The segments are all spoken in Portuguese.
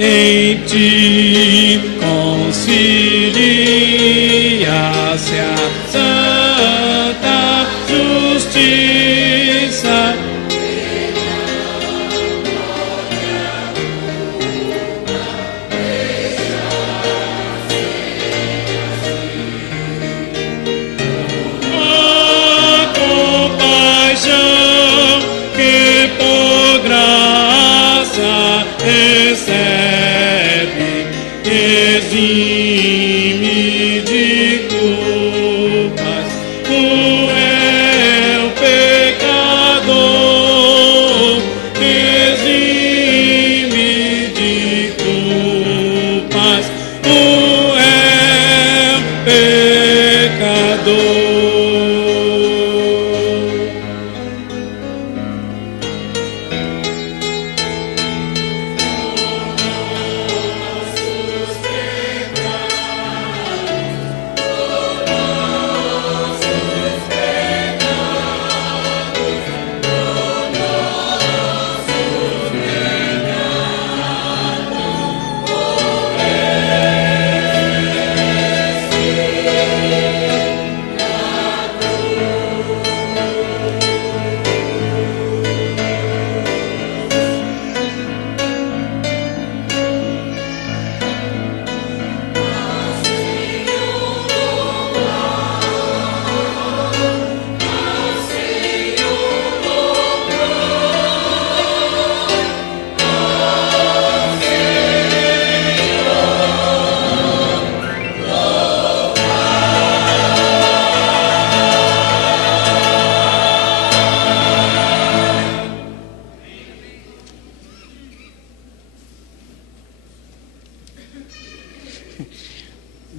em ti concilia-se a santa justiça.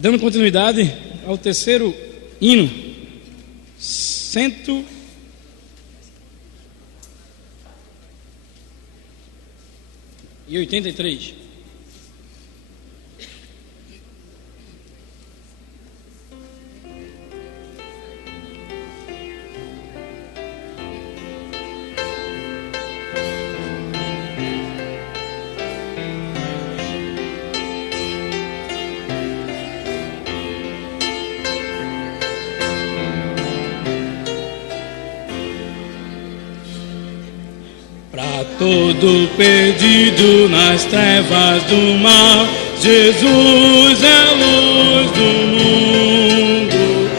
Dando continuidade ao terceiro hino, 183. Todo perdido nas trevas do mal, Jesus é a luz do mundo.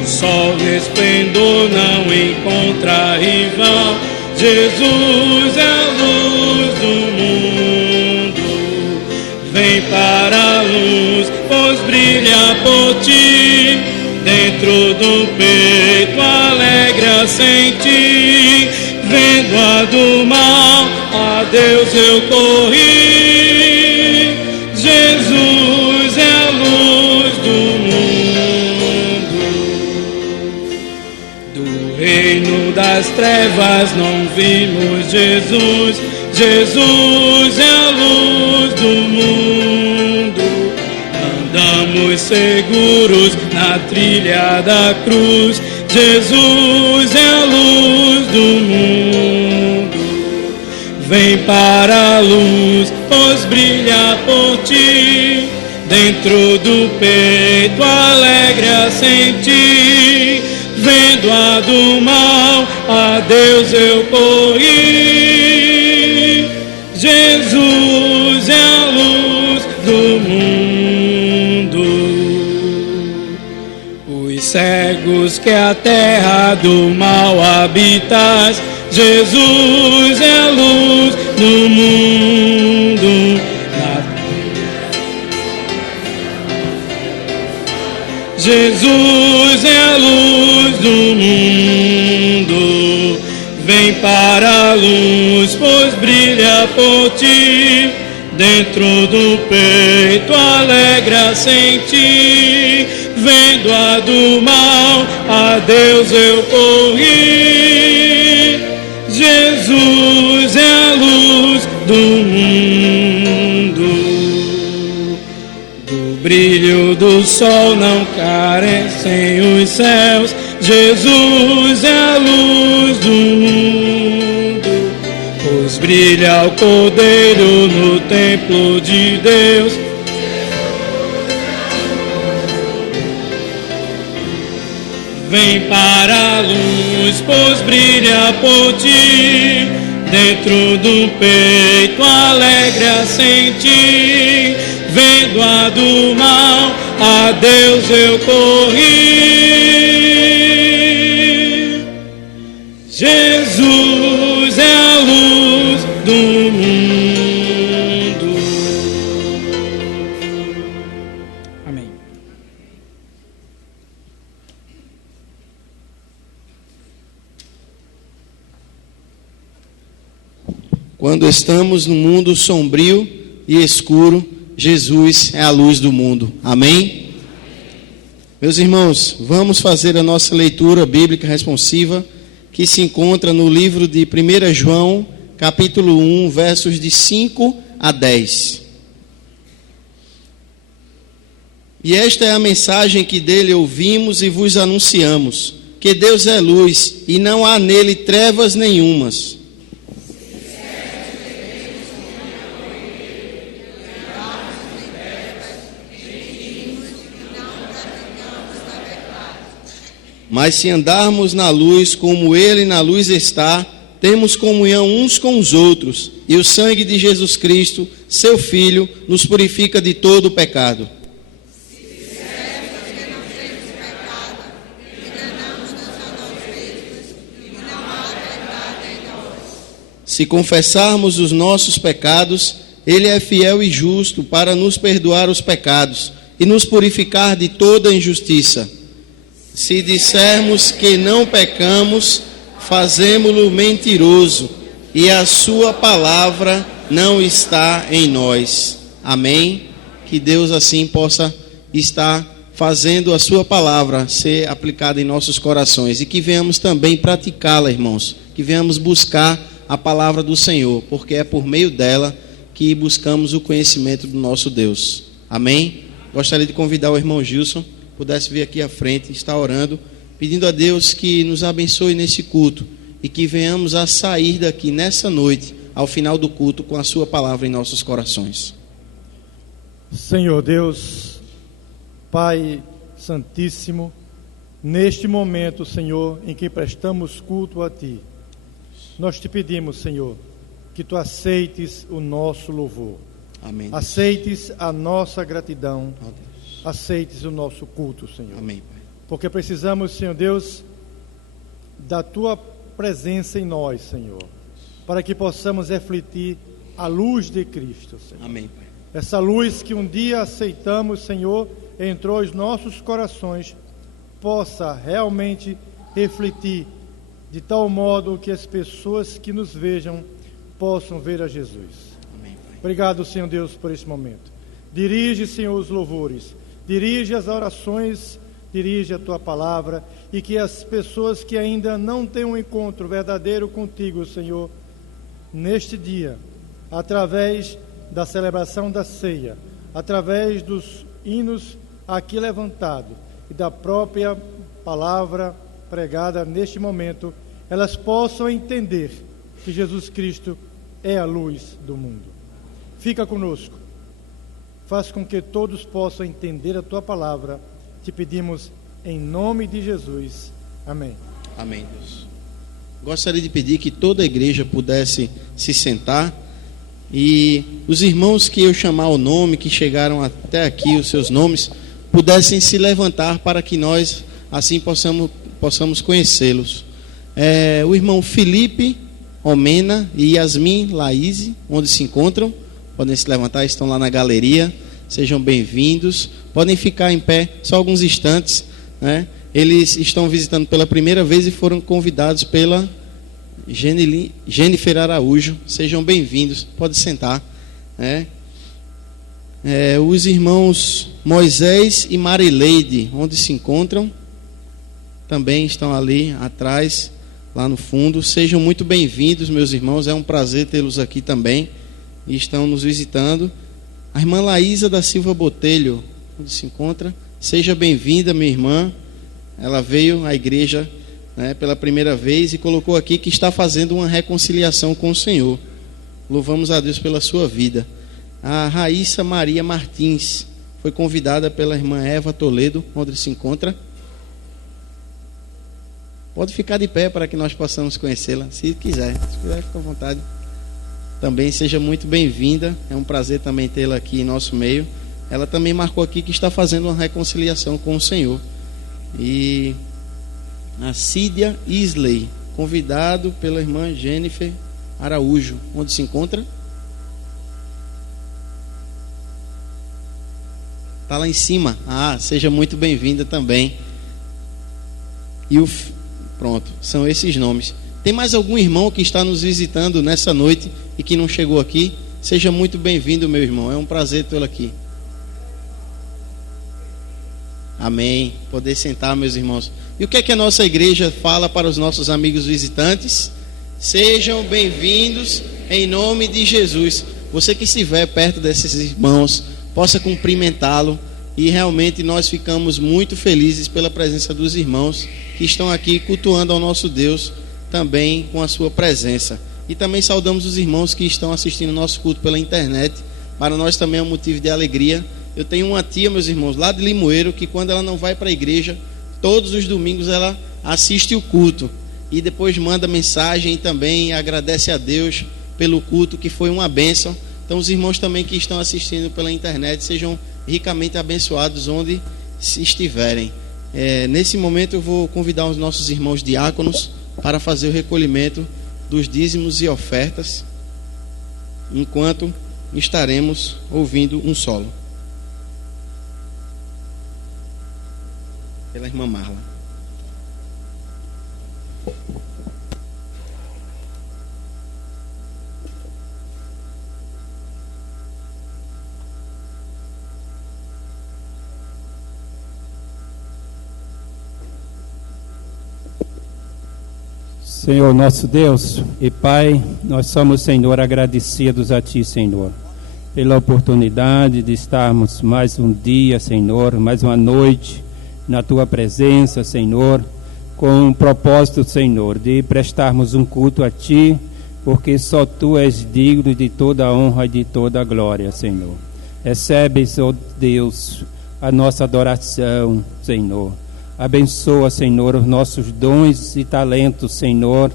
O sol de esplendor não encontra rival, Jesus é a luz do mundo. Vem para a luz, pois brilha por ti, dentro do peito alegre a sentir. Vendo a do mal, a Deus eu corri. Jesus é a luz do mundo. Do reino das trevas não vimos Jesus. Jesus é a luz do mundo. Andamos seguros na trilha da cruz. Jesus é a luz do mundo. Vem para a luz, pois brilha por ti, dentro do peito alegre a sentir. Vendo a do mal, a Deus eu corri. Jesus é a luz do mundo. Os cegos que a terra do mal habitas, Jesus é a luz do mundo. Jesus é a luz do mundo. Vem para a luz, pois brilha por ti, dentro do peito alegre a sentir. Vendo a do mal, a Deus eu corri. Jesus é a luz do mundo. Do brilho do sol não carecem os céus. Jesus é a luz do mundo. Pois pois brilha o Cordeiro no templo de Deus. Vem para a luz, pois brilha por ti, dentro do peito alegre a sentir, vendo a do mal, a Deus eu corri. Jesus é a luz do mundo. Amém. Quando estamos num mundo sombrio e escuro, Jesus é a luz do mundo. Amém? Meus irmãos, vamos fazer a nossa leitura bíblica responsiva, que se encontra no livro de 1 João, capítulo 1, versos de 5 a 10. E esta é a mensagem que dele ouvimos e vos anunciamos, que Deus é luz e não há nele trevas nenhumas. Mas se andarmos na luz, como Ele na luz está, temos comunhão uns com os outros, e o sangue de Jesus Cristo, seu Filho, nos purifica de todo o pecado. Se dissermos que não temos pecado, enganamos-nos a nós mesmos, e não há verdade em nós. Se confessarmos os nossos pecados, Ele é fiel e justo para nos perdoar os pecados e nos purificar de toda injustiça. Se dissermos que não pecamos, fazemo-lo mentiroso, e a sua palavra não está em nós. Amém? Que Deus assim possa estar fazendo a sua palavra ser aplicada em nossos corações, e que venhamos também praticá-la, irmãos, que venhamos buscar a palavra do Senhor, porque é por meio dela que buscamos o conhecimento do nosso Deus. Amém? Gostaria de convidar o irmão Gilson, pudesse vir aqui à frente, estar orando, pedindo a Deus que nos abençoe nesse culto e que venhamos a sair daqui nessa noite, ao final do culto, com a sua palavra em nossos corações. Senhor Deus, Pai Santíssimo, neste momento, Senhor, em que prestamos culto a Ti, nós te pedimos, Senhor, que Tu aceites o nosso louvor. Amém. Aceites a nossa gratidão. Aceites o nosso culto, Senhor. Amém, Pai. Porque precisamos, Senhor Deus, da Tua presença em nós, Senhor, para que possamos refletir a luz de Cristo, Senhor. Amém, Pai. Essa luz que um dia aceitamos, Senhor, entrou em nossos corações, possa realmente refletir de tal modo que as pessoas que nos vejam possam ver a Jesus. Amém, Pai. Obrigado, Senhor Deus, por esse momento. Dirige, Senhor, os louvores, dirige as orações, dirige a Tua palavra, e que as pessoas que ainda não têm um encontro verdadeiro contigo, Senhor, neste dia, através da celebração da ceia, através dos hinos aqui levantados e da própria palavra pregada neste momento, elas possam entender que Jesus Cristo é a luz do mundo. Fica conosco. Faz com que todos possam entender a Tua palavra. Te pedimos em nome de Jesus. Amém. Amém, Deus. Gostaria de pedir que toda a igreja pudesse se sentar e os irmãos que eu chamar o nome, que chegaram até aqui, os seus nomes, pudessem se levantar para que nós assim possamos conhecê-los. O irmão Felipe Omena e Yasmin Laíse, onde se encontram, podem se levantar, estão lá na galeria. Sejam bem-vindos. Podem ficar em pé só alguns instantes, né? Eles estão visitando pela primeira vez e foram convidados pela Jennifer Araújo. Sejam bem-vindos. Pode sentar, né? Os irmãos Moisés e Marileide, onde se encontram, também estão ali atrás, lá no fundo. Sejam muito bem-vindos, meus irmãos. É um prazer tê-los aqui também. E estão nos visitando. A irmã Laísa da Silva Botelho, onde se encontra, seja bem-vinda, minha irmã. Ela veio à igreja, né, pela primeira vez e colocou aqui que está fazendo uma reconciliação com o Senhor. Louvamos a Deus pela sua vida. A Raíssa Maria Martins foi convidada pela irmã Eva Toledo, onde se encontra. Pode ficar de pé para que nós possamos conhecê-la, se quiser. Se quiser, fica à vontade. Também seja muito bem-vinda. É um prazer também tê-la aqui em nosso meio. Ela também marcou aqui que está fazendo uma reconciliação com o Senhor. E a Cídia Isley, convidado pela irmã Jennifer Araújo, onde se encontra? Está lá em cima. Seja muito bem-vinda também. E pronto, são esses nomes. Tem mais algum irmão que está nos visitando nessa noite e que não chegou aqui? Seja muito bem-vindo, meu irmão. É um prazer tê-lo aqui. Amém. Poder sentar, meus irmãos. E o que é que a nossa igreja fala para os nossos amigos visitantes? Sejam bem-vindos em nome de Jesus. Você que estiver perto desses irmãos, possa cumprimentá-lo. E realmente nós ficamos muito felizes pela presença dos irmãos que estão aqui cultuando ao nosso Deus também com a sua presença. E também saudamos os irmãos que estão assistindo nosso culto pela internet. Para nós também é um motivo de alegria. Eu tenho uma tia, meus irmãos, lá de Limoeiro, que quando ela não vai para a igreja, todos os domingos ela assiste o culto e depois manda mensagem e também agradece a Deus pelo culto, que foi uma bênção. Então os irmãos também que estão assistindo pela internet, sejam ricamente abençoados onde se estiverem. Nesse momento eu vou convidar os nossos irmãos diáconos para fazer o recolhimento dos dízimos e ofertas, enquanto estaremos ouvindo um solo pela irmã Marla. Senhor nosso Deus e Pai, nós somos, Senhor, agradecidos a Ti, Senhor, pela oportunidade de estarmos mais um dia, Senhor, mais uma noite na Tua presença, Senhor, com o propósito, Senhor, de prestarmos um culto a Ti, porque só Tu és digno de toda a honra e de toda a glória, Senhor. Recebes, ó Deus, a nossa adoração, Senhor. Abençoa, Senhor, os nossos dons e talentos, Senhor,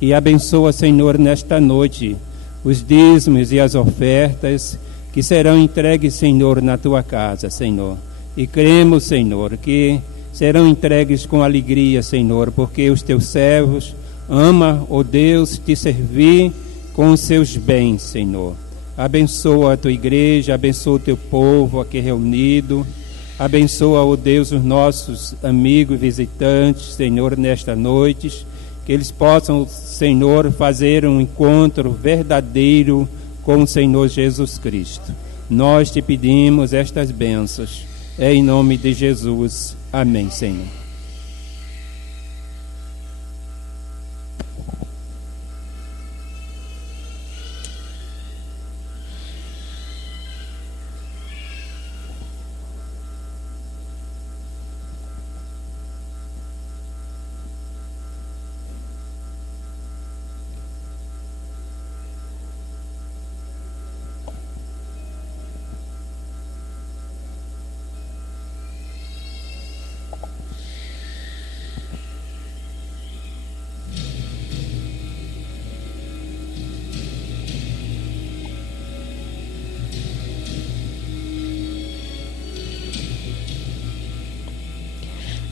e abençoa, Senhor, nesta noite, os dízimos e as ofertas que serão entregues, Senhor, na Tua casa, Senhor. E cremos, Senhor, que serão entregues com alegria, Senhor, porque os Teus servos amam, ó Deus, Te servir com os seus bens, Senhor. Abençoa a Tua igreja, abençoa o Teu povo aqui reunido. Abençoa, ó Deus, os nossos amigos visitantes, Senhor, nesta noite, que eles possam, Senhor, fazer um encontro verdadeiro com o Senhor Jesus Cristo. Nós Te pedimos estas bênçãos, em nome de Jesus. Amém, Senhor.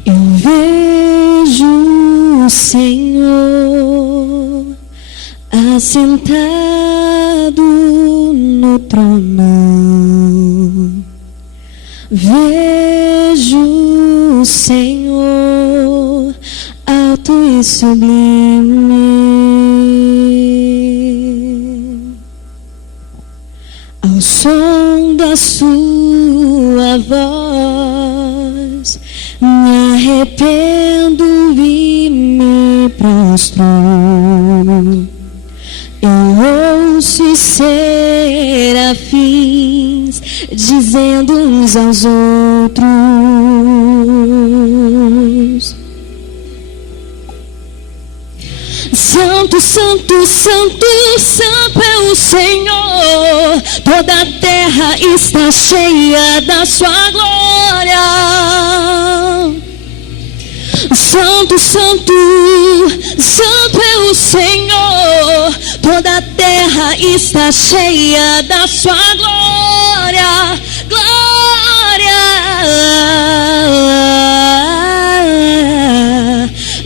Eu vejo o Senhor assentado no trono. Vejo o Senhor alto e sublime. Ao som da sua voz me arrependo e me prostro. Eu ouço os serafins dizendo uns aos outros: Santo, santo, santo, santo é o Senhor. Toda a terra está cheia da sua glória. Santo, santo, santo é o Senhor. Toda a terra está cheia da sua glória. Glória,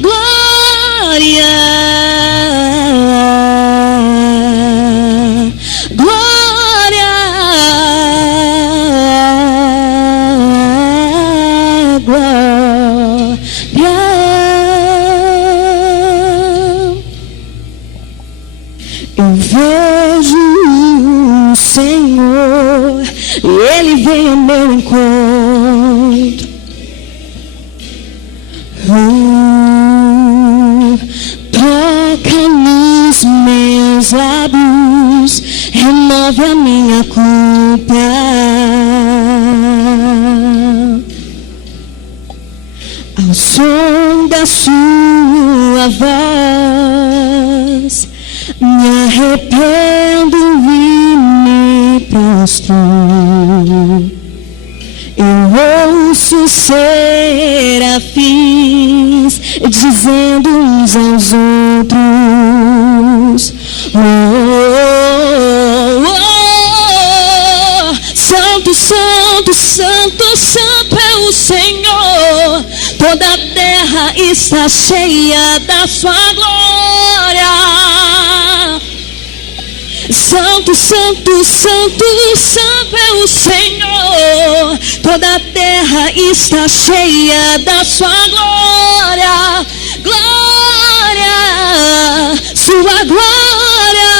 glória, glória, glória. Eu vejo o Senhor e Ele vem ao meu encontro. Toca nos meus lábios, remove a minha culpa. Ao som da sua voz, me arrependo e me prostro. Eu ouço serafins dizendo uns aos outros: oh, oh, oh, Santo, santo, santo, santo é o Senhor. Toda a terra está cheia da sua glória. Santo, santo, santo, santo é o Senhor. Toda a terra está cheia da sua glória. Glória, sua glória,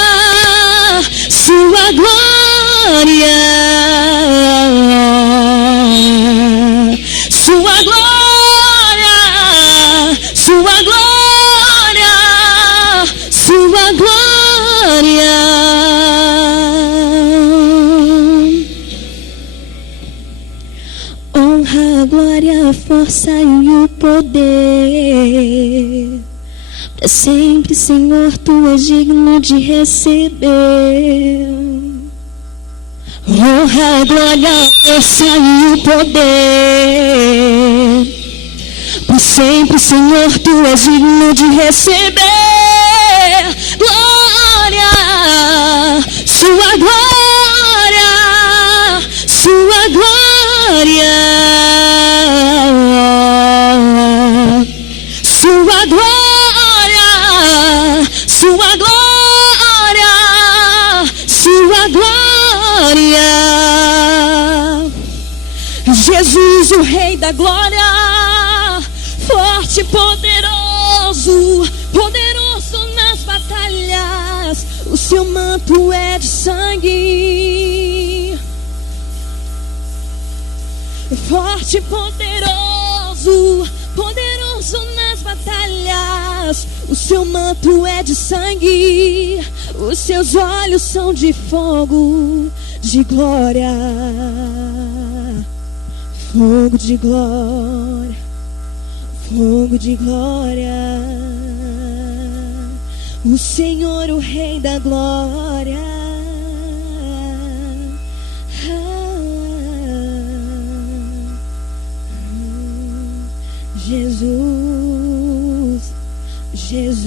sua glória, sua glória, sua glória, sua glória. Honra, glória, força e o poder, para sempre, Senhor, Tu és digno de receber. Honra, glória, força e o poder, para sempre, Senhor, Tu és digno de receber. Glória, sua glória, sua glória, sua glória, sua glória, sua glória. Jesus, o Rei da glória, forte e poderoso, poderoso nas batalhas, o seu manto é de sangue. Forte e poderoso, poderoso nas batalhas, o seu manto é de sangue, os seus olhos são de fogo, de glória, fogo de glória, fogo de glória. O Senhor, o Rei da glória. Jesus, Jesus.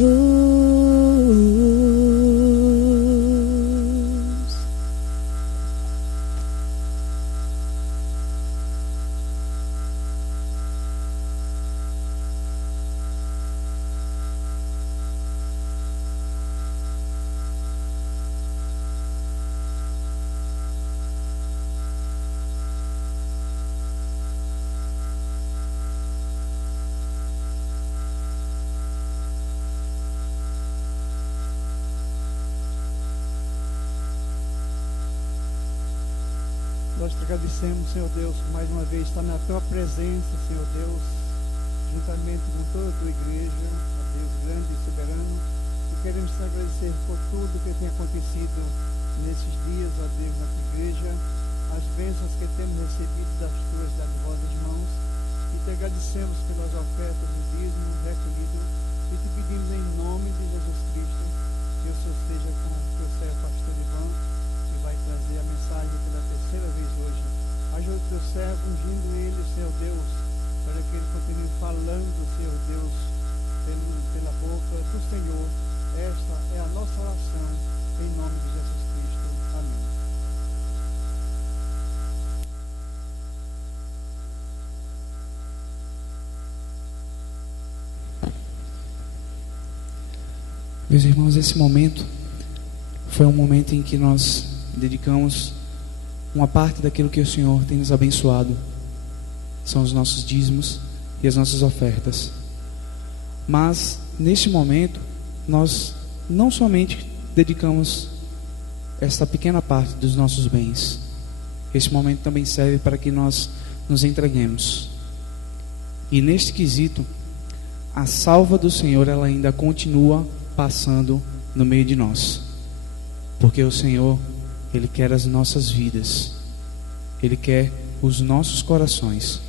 Nós te agradecemos, Senhor Deus, por mais uma vez estar na Tua presença, Senhor Deus, juntamente com toda a Tua igreja, ó Deus grande e soberano, e queremos te agradecer por tudo que tem acontecido nesses dias, ó Deus, na Tua igreja, as bênçãos que temos recebido das Tuas dadivosas mãos, e te agradecemos pelas ofertas do dízimo recolhido E te pedimos em nome de Jesus Cristo que o Senhor esteja com o teu servo pastor Ivan, que vai trazer a mensagem pela terceira vez hoje. Ajuda o teu servo, ungindo ele, Senhor Deus, para que ele continue falando, Senhor Deus, pela boca do Senhor. Esta é a nossa oração, em nome de Jesus Cristo. Amém. Meus irmãos, esse momento foi um momento em que nós dedicamos uma parte daquilo que o Senhor tem nos abençoado. São os nossos dízimos e as nossas ofertas. Mas, neste momento, nós não somente dedicamos esta pequena parte dos nossos bens. Este momento também serve para que nós nos entreguemos. E neste quesito, a salva do Senhor, ela ainda continua passando no meio de nós, porque o Senhor, Ele quer as nossas vidas, Ele quer os nossos corações,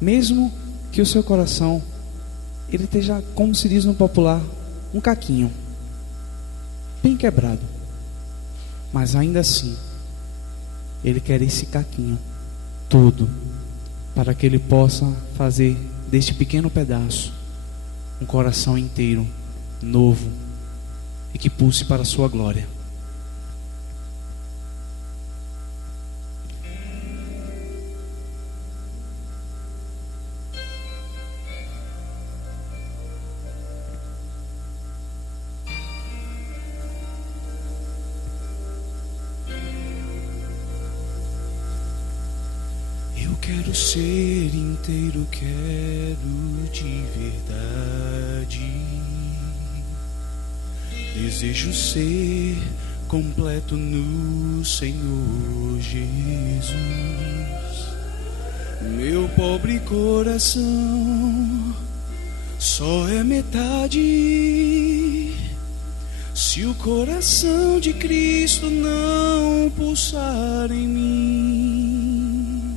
mesmo que o seu coração ele esteja, como se diz no popular, um caquinho, bem quebrado, mas ainda assim Ele quer esse caquinho todo, para que Ele possa fazer deste pequeno pedaço um coração inteiro, novo, e que pulse para a sua glória. Eu quero ser inteiro, quero de verdade. Desejo ser completo no Senhor Jesus. Meu pobre coração só é metade se o coração de Cristo não pulsar em mim.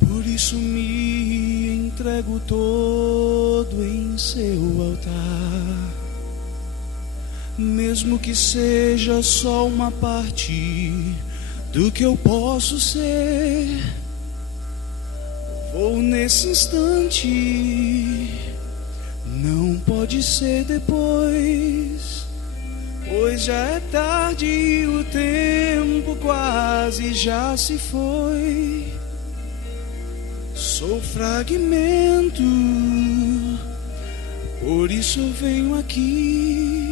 Por isso me entrego todo em seu altar. Mesmo que seja só uma parte do que eu posso ser, vou nesse instante, não pode ser depois, pois já é tarde e o tempo quase já se foi. Sou fragmento, por isso eu venho aqui.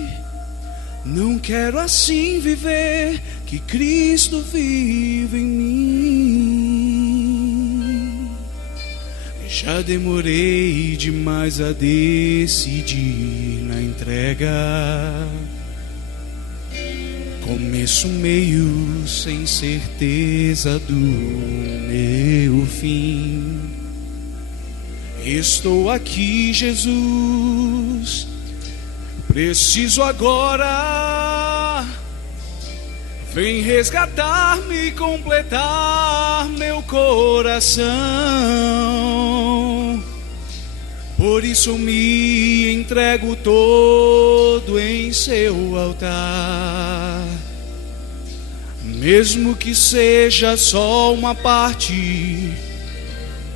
Não quero assim viver, que Cristo vive em mim. Já demorei demais a decidir na entrega. Começo meio sem certeza do meu fim. Estou aqui, Jesus. Preciso agora, vem resgatar-me e completar meu coração. Por isso me entrego todo em seu altar. Mesmo que seja só uma parte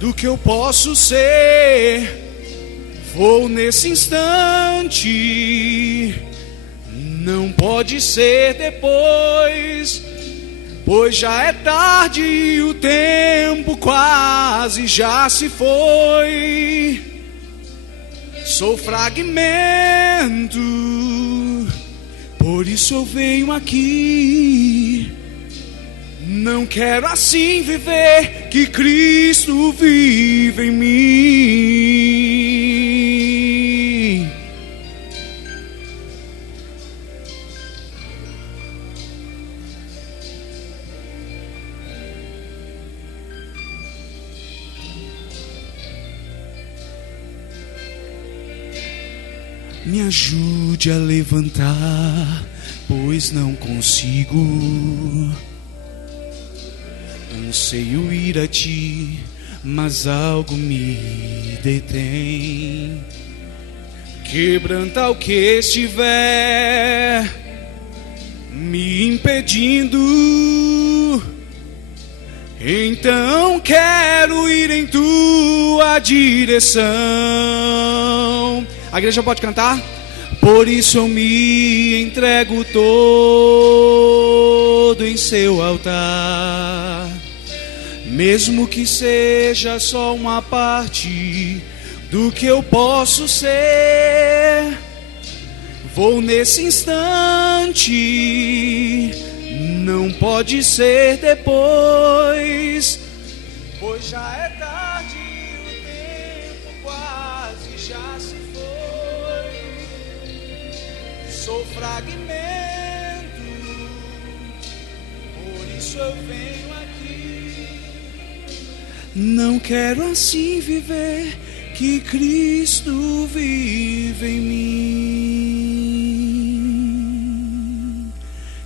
do que eu posso ser, vou nesse instante, não pode ser depois, pois já é tarde e o tempo quase já se foi. Sou fragmento, por isso eu venho aqui. Não quero assim viver, que Cristo vive em mim. Me ajude a levantar, pois não consigo. Anseio ir a ti, mas algo me detém. Quebranta o que estiver me impedindo. Então quero ir em tua direção. A igreja pode cantar? Por isso eu me entrego todo em seu altar. Mesmo que seja só uma parte do que eu posso ser, vou nesse instante, não pode ser depois, pois já é tarde, o tempo quase já se foi. Sou fragmento, por isso eu venho aqui. Não quero assim viver, que Cristo vive em mim.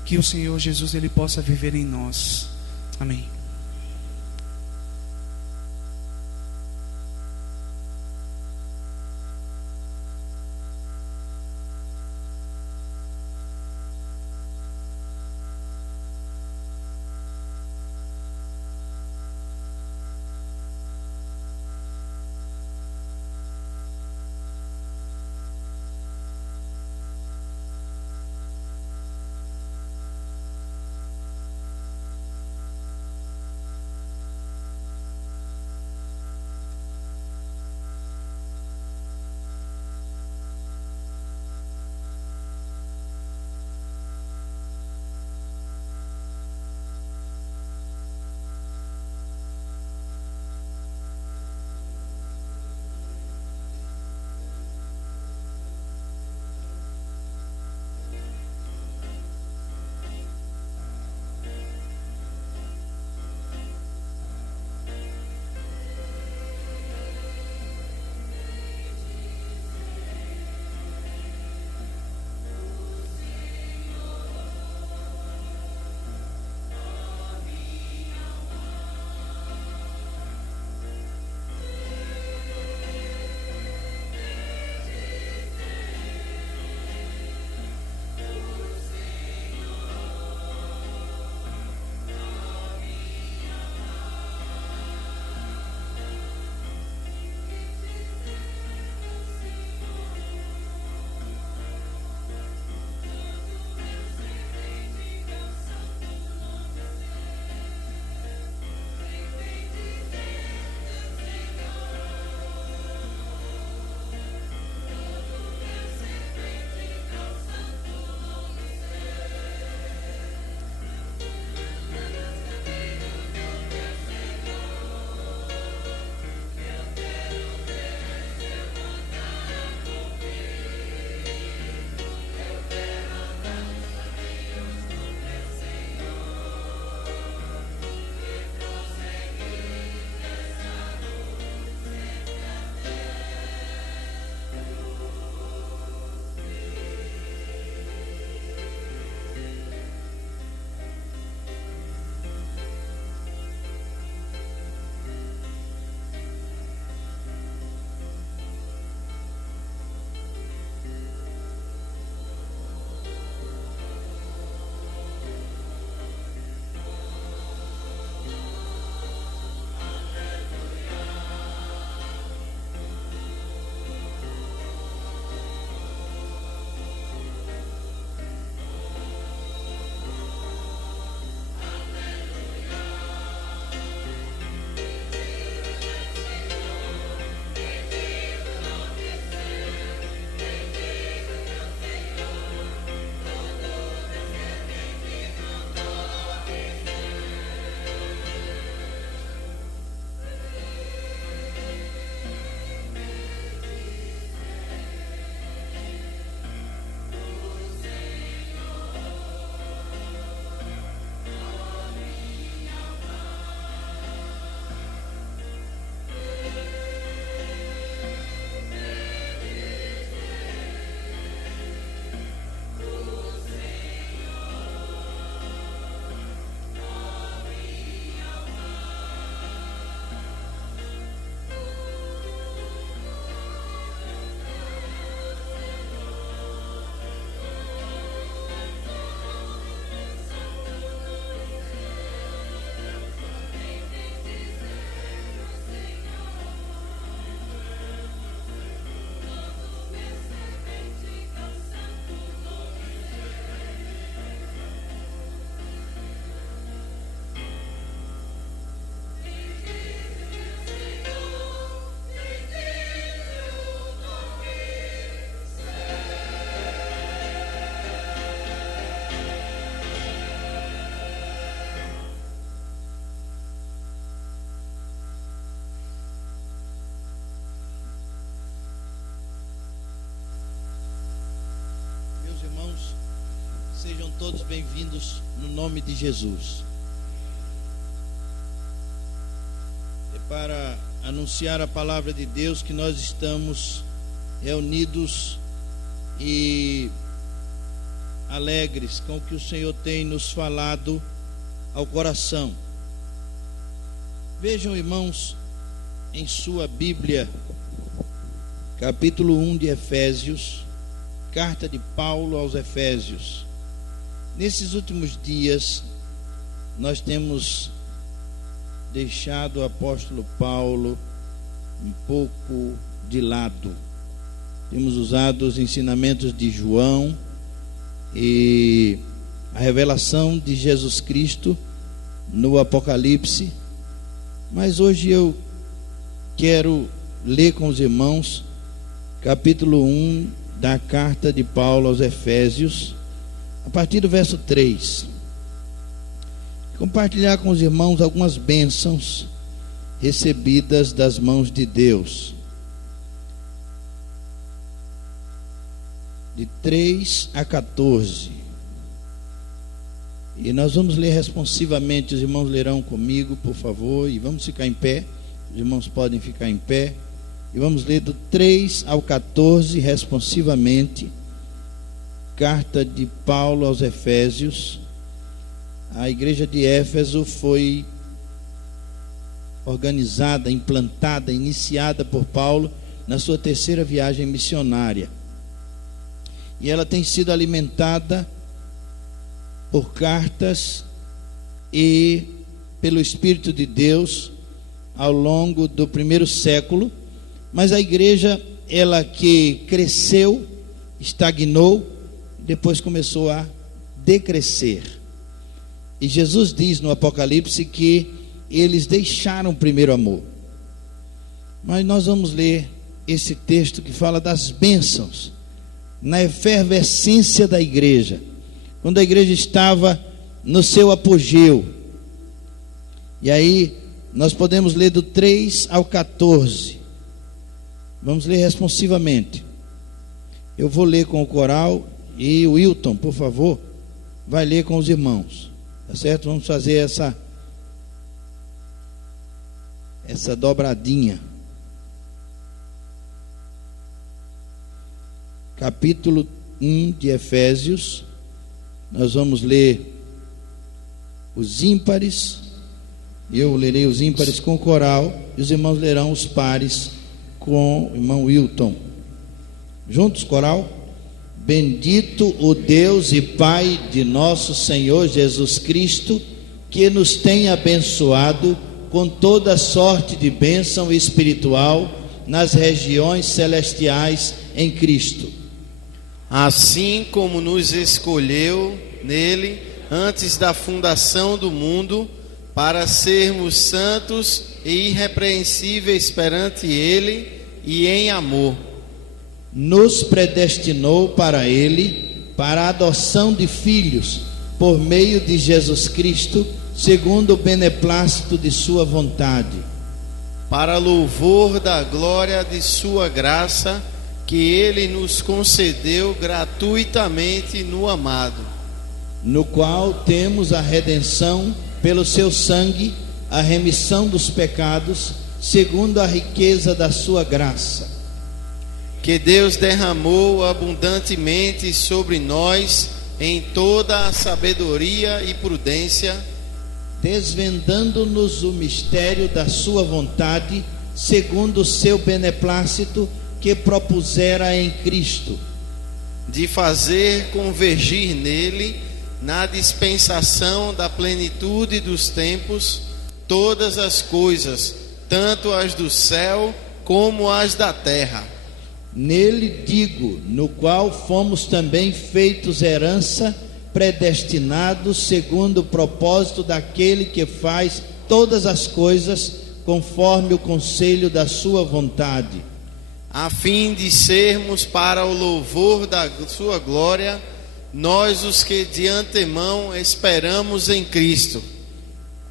Que o Senhor Jesus ele possa viver em nós. Amém. todos bem-vindos no nome de Jesus. É para anunciar a palavra de Deus que nós estamos reunidos e alegres com o que o Senhor tem nos falado ao coração. Vejam, irmãos, em sua Bíblia, capítulo 1 de Efésios, carta de Paulo aos Efésios. Nesses últimos dias, nós temos deixado o apóstolo Paulo um pouco de lado. Temos usado os ensinamentos de João e a revelação de Jesus Cristo no Apocalipse. Mas hoje eu quero ler com os irmãos capítulo 1 da carta de Paulo aos Efésios, a partir do verso 3. Compartilhar com os irmãos algumas bênçãos recebidas das mãos de Deus. De 3 a 14. E nós vamos ler responsivamente. Os irmãos lerão comigo, por favor, e vamos ficar em pé. Os irmãos podem ficar em pé. E vamos ler do 3 ao 14 responsivamente. Carta de Paulo aos Efésios. A igreja de Éfeso foi organizada, implantada, iniciada por Paulo na sua terceira viagem missionária. E ela tem sido alimentada por cartas e pelo Espírito de Deus ao longo do primeiro século. Mas a igreja, ela que cresceu, estagnou, depois começou a decrescer. E Jesus diz no Apocalipse que eles deixaram o primeiro amor. Mas nós vamos ler esse texto que fala das bênçãos na efervescência da igreja, quando a igreja estava no seu apogeu. E aí nós podemos ler do 3 ao 14. Vamos ler responsivamente. Eu vou ler com o coral e o Wilton, por favor, vai ler com os irmãos. Tá certo? Vamos fazer essa dobradinha. Capítulo 1 de Efésios. Nós vamos ler os ímpares. Eu lerei os ímpares com o coral e os irmãos lerão os pares com o irmão Wilton. Juntos, coral. Bendito o Deus e Pai de nosso Senhor Jesus Cristo, que nos tem abençoado com toda sorte de bênção espiritual nas regiões celestiais em Cristo. Assim como nos escolheu nele antes da fundação do mundo, para sermos santos e irrepreensíveis perante ele e em amor. Nos predestinou para ele, para a adoção de filhos, por meio de Jesus Cristo, segundo o beneplácito de sua vontade, para louvor da glória de sua graça, que ele nos concedeu gratuitamente no amado, no qual temos a redenção pelo seu sangue, a remissão dos pecados, segundo a riqueza da sua graça, que Deus derramou abundantemente sobre nós em toda a sabedoria e prudência, desvendando-nos o mistério da sua vontade, segundo o seu beneplácito que propusera em Cristo, de fazer convergir nele, na dispensação da plenitude dos tempos, todas as coisas, tanto as do céu como as da terra. Nele digo, no qual fomos também feitos herança, predestinados segundo o propósito daquele que faz todas as coisas conforme o conselho da sua vontade, a fim de sermos para o louvor da sua glória, nós os que de antemão esperamos em Cristo,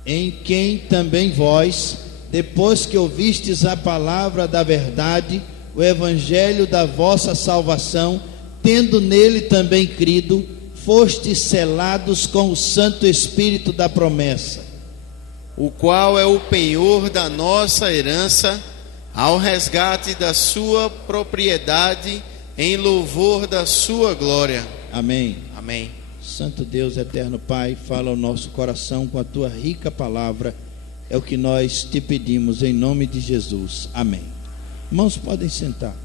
em quem também vós, depois que ouvistes a palavra da verdade, o evangelho da vossa salvação, tendo nele também crido, fostes selados com o Santo Espírito da promessa, o qual é o penhor da nossa herança, ao resgate da sua propriedade, em louvor da sua glória. Amém. Amém. Santo Deus, eterno Pai, fala ao nosso coração com a tua rica palavra, é o que nós te pedimos em nome de Jesus. Amém. Irmãos, podem sentar.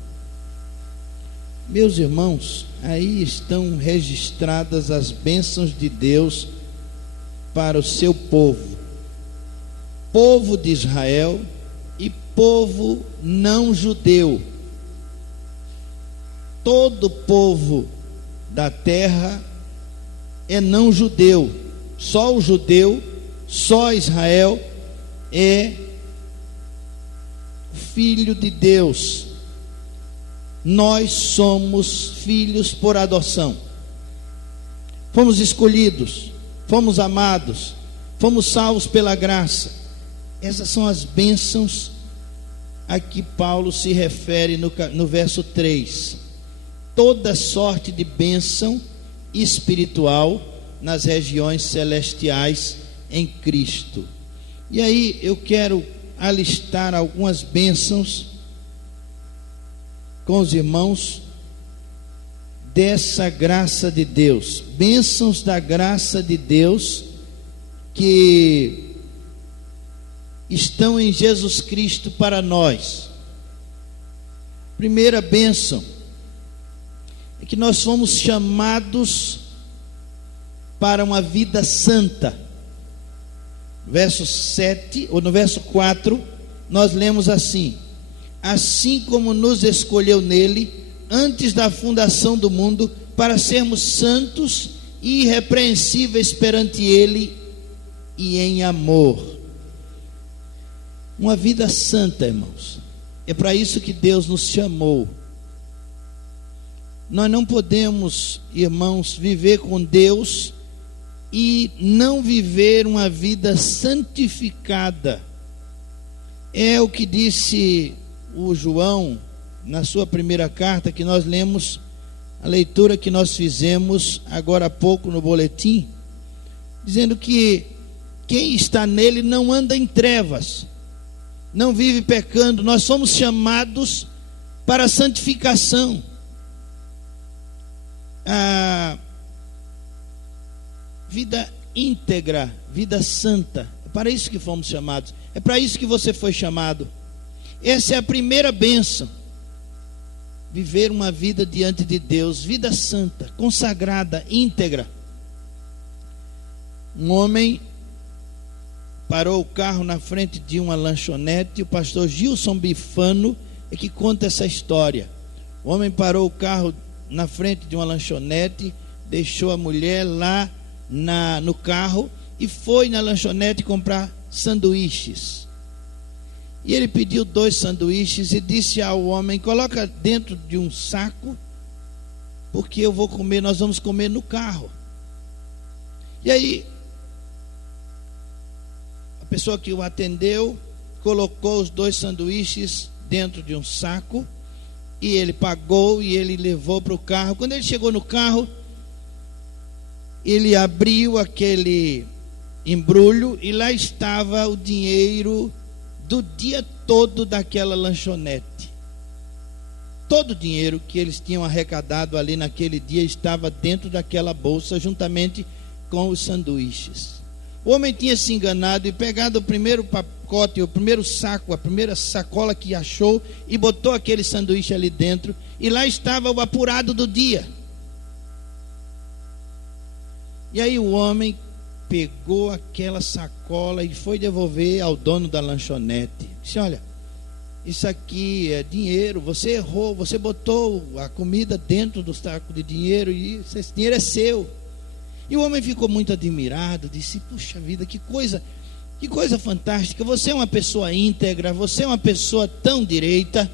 Meus irmãos, aí estão registradas as bênçãos de Deus para o seu povo, povo de Israel e povo não judeu. Todo povo da terra é não judeu, só o judeu, só Israel é filho de Deus. Nós somos filhos por adoção, fomos escolhidos, fomos amados, fomos salvos pela graça. Essas são as bênçãos a que Paulo se refere no verso 3. Toda sorte de bênção espiritual nas regiões celestiais em Cristo. E aí eu quero alistar algumas bênçãos com os irmãos dessa graça de Deus, bênçãos da graça de Deus que estão em Jesus Cristo para nós. Primeira bênção é que nós fomos chamados para uma vida santa. Verso 7, ou no verso 4, nós lemos assim: assim como nos escolheu nele, antes da fundação do mundo, para sermos santos e irrepreensíveis perante ele e em amor. Uma vida santa, irmãos, é para isso que Deus nos chamou. Nós não podemos, irmãos, viver com Deus e não viver uma vida santificada. É o que disse o João na sua primeira carta, que nós lemos, a leitura que nós fizemos agora há pouco no boletim, dizendo que quem está nele não anda em trevas, não vive pecando. Nós somos chamados para a santificação, a vida íntegra, vida santa. É para isso que fomos chamados, é para isso que você foi chamado. Essa é a primeira bênção: viver uma vida diante de Deus, vida santa, consagrada, íntegra. Um homem parou o carro na frente de uma lanchonete. O pastor Gilson Bifano é que conta essa história. O homem parou o carro na frente de uma lanchonete, deixou a mulher lá no carro e foi na lanchonete comprar sanduíches. E ele pediu 2 sanduíches e disse ao homem: coloca dentro de um saco, porque eu vou comer, nós vamos comer no carro. E aí a pessoa que o atendeu colocou os 2 sanduíches dentro de um saco e ele pagou e ele levou para o carro. Quando ele chegou no carro, ele abriu aquele embrulho e lá estava o dinheiro do dia todo daquela lanchonete. Todo o dinheiro que eles tinham arrecadado ali naquele dia estava dentro daquela bolsa, juntamente com os sanduíches. O homem tinha se enganado e pegado o primeiro pacote, o primeiro saco, a primeira sacola que achou e botou aquele sanduíche ali dentro, e lá estava o apurado do dia. E aí o homem pegou aquela sacola e foi devolver ao dono da lanchonete. Disse: olha, isso aqui é dinheiro, você errou, você botou a comida dentro do saco de dinheiro e esse dinheiro é seu. E o homem ficou muito admirado, disse: puxa vida, que coisa fantástica, você é uma pessoa íntegra, você é uma pessoa tão direita.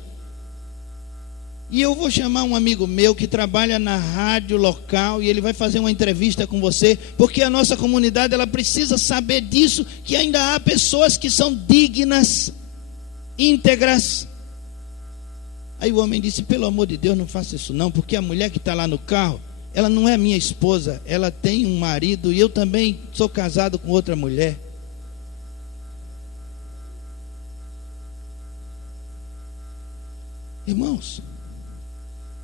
E eu vou chamar um amigo meu que trabalha na rádio local e ele vai fazer uma entrevista com você, porque a nossa comunidade ela precisa saber disso, que ainda há pessoas que são dignas, íntegras. Aí o homem disse: pelo amor de Deus, não faça isso não, porque a mulher que está lá no carro, ela não é minha esposa, ela tem um marido e eu também sou casado com outra mulher. Irmãos,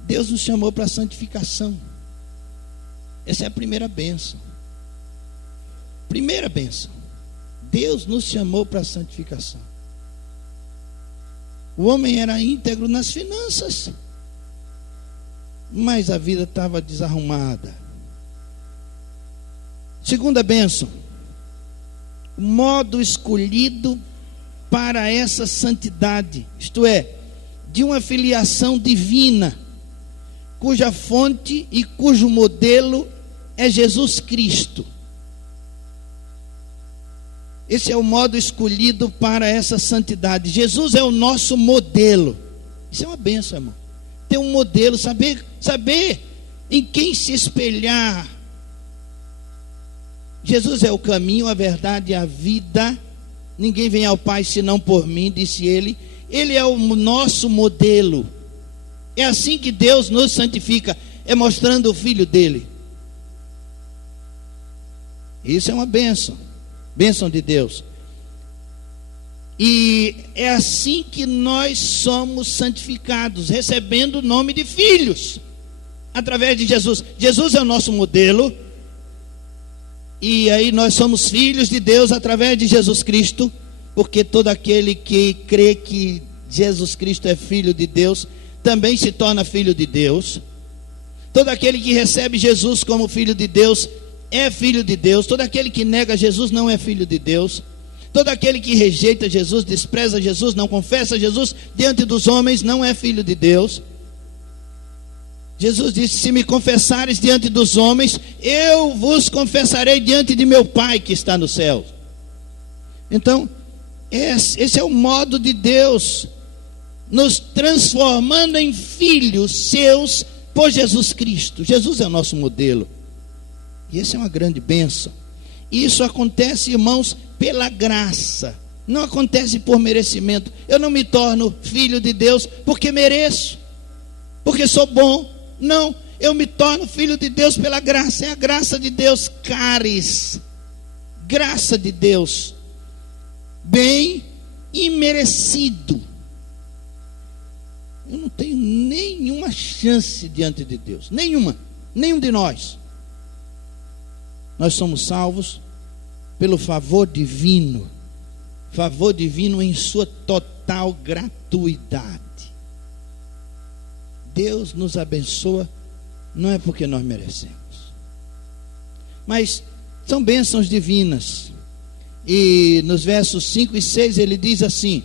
Deus nos chamou para a santificação. Essa é a primeira bênção. Primeira bênção. Deus nos chamou para a santificação. O homem era íntegro nas finanças, mas a vida estava desarrumada. Segunda bênção, o modo escolhido para essa santidade, isto é, de uma filiação divina, cuja fonte e cujo modelo é Jesus Cristo. Esse é o modo escolhido para essa santidade. Jesus é o nosso modelo. Isso é uma bênção, irmão. Ter um modelo, saber em quem se espelhar. Jesus é o caminho, a verdade e a vida. Ninguém vem ao Pai senão por mim, disse ele. Ele é o nosso modelo. É assim que Deus nos santifica, é mostrando o Filho dele. Isso é uma bênção, bênção de Deus. E é assim que nós somos santificados, recebendo o nome de filhos, através de Jesus. Jesus é o nosso modelo, e aí nós somos filhos de Deus através de Jesus Cristo, porque todo aquele que crê que Jesus Cristo é filho de Deus, também se torna filho de Deus. Todo aquele que recebe Jesus como filho de Deus, é filho de Deus. Todo aquele que nega Jesus não é filho de Deus. Todo aquele que rejeita Jesus, despreza Jesus, não confessa Jesus diante dos homens, não é filho de Deus. Jesus disse: se me confessares diante dos homens, eu vos confessarei diante de meu Pai que está no céu. Então, esse é o modo de Deus, nos transformando em filhos seus por Jesus Cristo. Jesus é o nosso modelo. E essa é uma grande bênção. Isso acontece, irmãos, pela graça. Não acontece por merecimento. Eu não me torno filho de Deus porque mereço, porque sou bom. Não, eu me torno filho de Deus pela graça. É a graça de Deus, caris. Graça de Deus, bem imerecido. Eu não tenho nenhuma chance diante de Deus. Nenhuma, nenhum de nós. Nós somos salvos pelo favor divino em sua total gratuidade. Deus nos abençoa, não é porque nós merecemos, mas são bênçãos divinas. E nos versos 5 e 6 ele diz assim: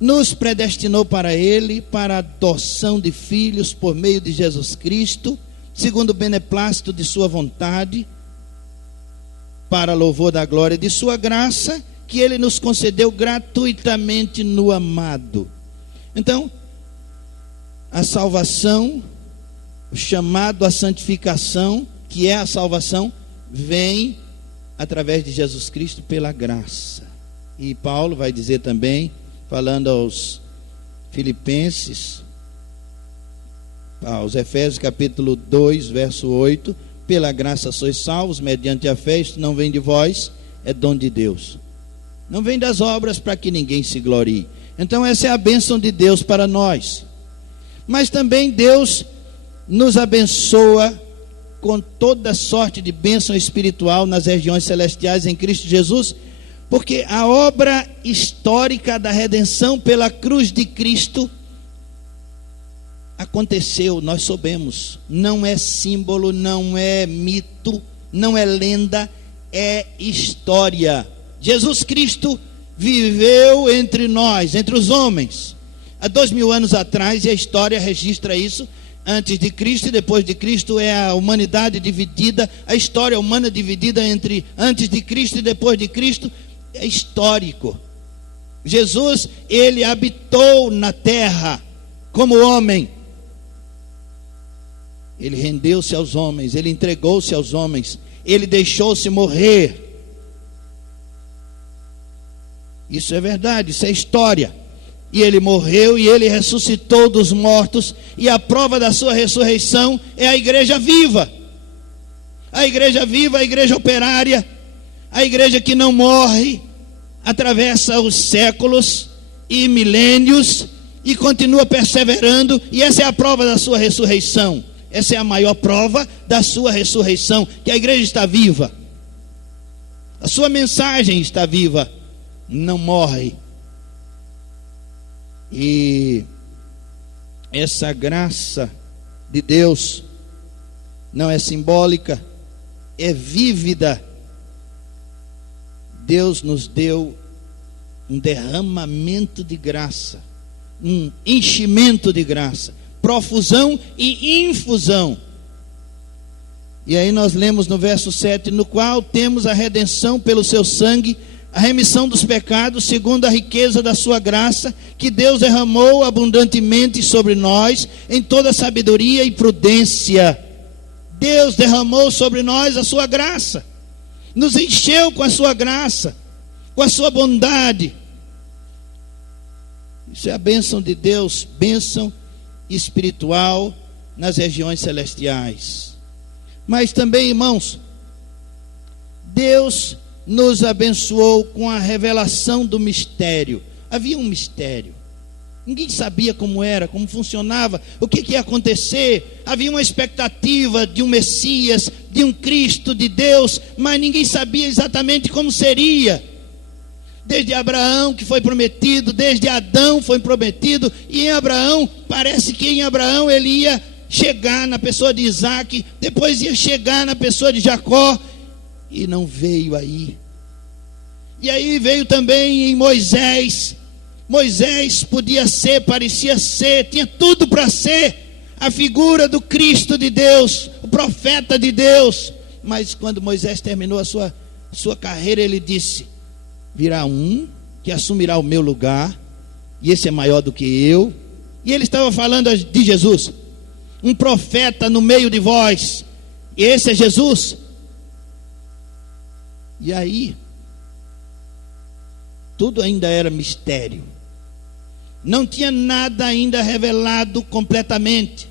nos predestinou para ele, para a adoção de filhos por meio de Jesus Cristo, segundo o beneplácito de sua vontade, para louvor da glória de sua graça, que ele nos concedeu gratuitamente no amado. Então, a salvação, o chamado à santificação, que é a salvação, vem através de Jesus Cristo pela graça. E Paulo vai dizer também, falando aos Filipenses, aos Efésios capítulo 2, verso 8: pela graça sois salvos, mediante a fé. Isto não vem de vós, é dom de Deus. Não vem das obras para que ninguém se glorie. Então essa é a bênção de Deus para nós. Mas também Deus nos abençoa com toda sorte de bênção espiritual nas regiões celestiais em Cristo Jesus, porque a obra histórica da redenção pela cruz de Cristo aconteceu, nós soubemos. Não é símbolo, não é mito, não é lenda, é história. Jesus Cristo viveu entre nós, entre os homens, há 2000 anos atrás, e a história registra isso. Antes de Cristo e depois de Cristo é a humanidade dividida, a história humana dividida entre antes de Cristo e depois de Cristo, é histórico. Jesus, ele habitou na terra como homem. Ele rendeu-se aos homens, ele entregou-se aos homens, ele deixou-se morrer. Isso é verdade, isso é história. e ele morreu e ele ressuscitou dos mortos, e a prova da sua ressurreição é a igreja viva. A igreja viva, a igreja operária, a igreja que não morre, atravessa os séculos e milênios e continua perseverando, e essa é a prova da sua ressurreição. Essa é a maior prova da sua ressurreição, que a igreja está viva. A sua mensagem está viva, não morre. E essa graça de Deus não é simbólica, é vívida. Deus nos deu um derramamento de graça, um enchimento de graça, profusão e infusão. E aí nós lemos no verso 7, no qual temos a redenção pelo seu sangue, a remissão dos pecados, segundo a riqueza da sua graça, que Deus derramou abundantemente sobre nós, em toda sabedoria e prudência. Deus derramou sobre nós a sua graça, nos encheu com a sua graça, com a sua bondade. Isso é a bênção de Deus, bênção espiritual nas regiões celestiais. Mas também, irmãos, Deus nos abençoou com a revelação do mistério. Havia um mistério. Ninguém sabia como era, como funcionava, o que ia acontecer. Havia uma expectativa de um Messias, de um Cristo, de Deus, mas ninguém sabia exatamente como seria. Desde Abraão, que foi prometido, desde Adão foi prometido, e em Abraão, parece que em Abraão ele ia chegar na pessoa de Isaac, depois ia chegar na pessoa de Jacó, e não veio aí. E aí veio também em Moisés. Moisés podia ser, parecia ser, tinha tudo para ser a figura do Cristo de Deus, o profeta de Deus. Mas quando Moisés terminou a sua carreira, ele disse: virá um que assumirá o meu lugar, e esse é maior do que eu. E ele estava falando de Jesus, um profeta no meio de vós, e esse é Jesus. E aí, tudo ainda era mistério, não tinha nada ainda revelado completamente.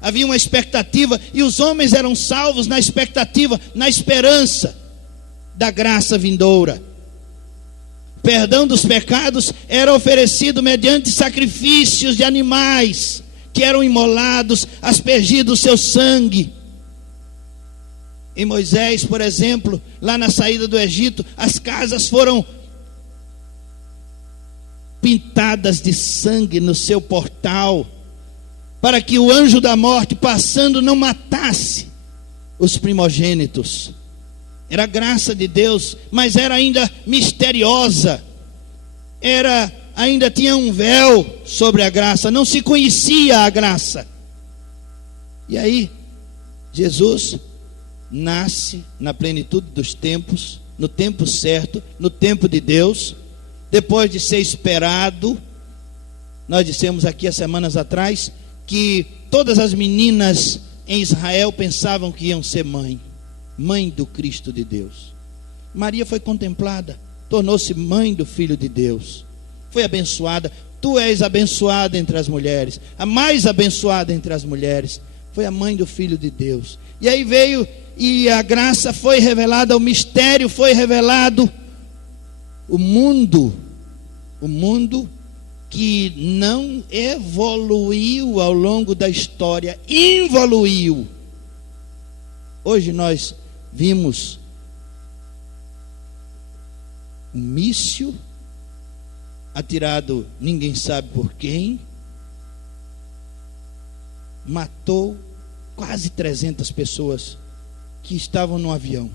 Havia uma expectativa, e os homens eram salvos na expectativa, na esperança da graça vindoura. Perdão dos pecados era oferecido mediante sacrifícios de animais que eram imolados, aspergido o seu sangue. Em Moisés, por exemplo, lá na saída do Egito, as casas foram pintadas de sangue no seu portal, para que o anjo da morte passando não matasse os primogênitos. Era a graça de Deus, mas era ainda misteriosa, ainda tinha um véu sobre a graça, não se conhecia a graça. E aí, Jesus nasce na plenitude dos tempos, no tempo certo, no tempo de Deus, depois de ser esperado. Nós dissemos aqui há semanas atrás que todas as meninas em Israel pensavam que iam ser mãe do Cristo de Deus. Maria foi contemplada, tornou-se mãe do Filho de Deus, foi abençoada. Tu és abençoada entre as mulheres, a mais abençoada entre as mulheres, foi a mãe do Filho de Deus. E aí veio, e a graça foi revelada, o mistério foi revelado. O mundo que não evoluiu ao longo da história, involuiu. Hoje nós vimos um míssil atirado, ninguém sabe por quem, matou quase 300 pessoas que estavam no avião.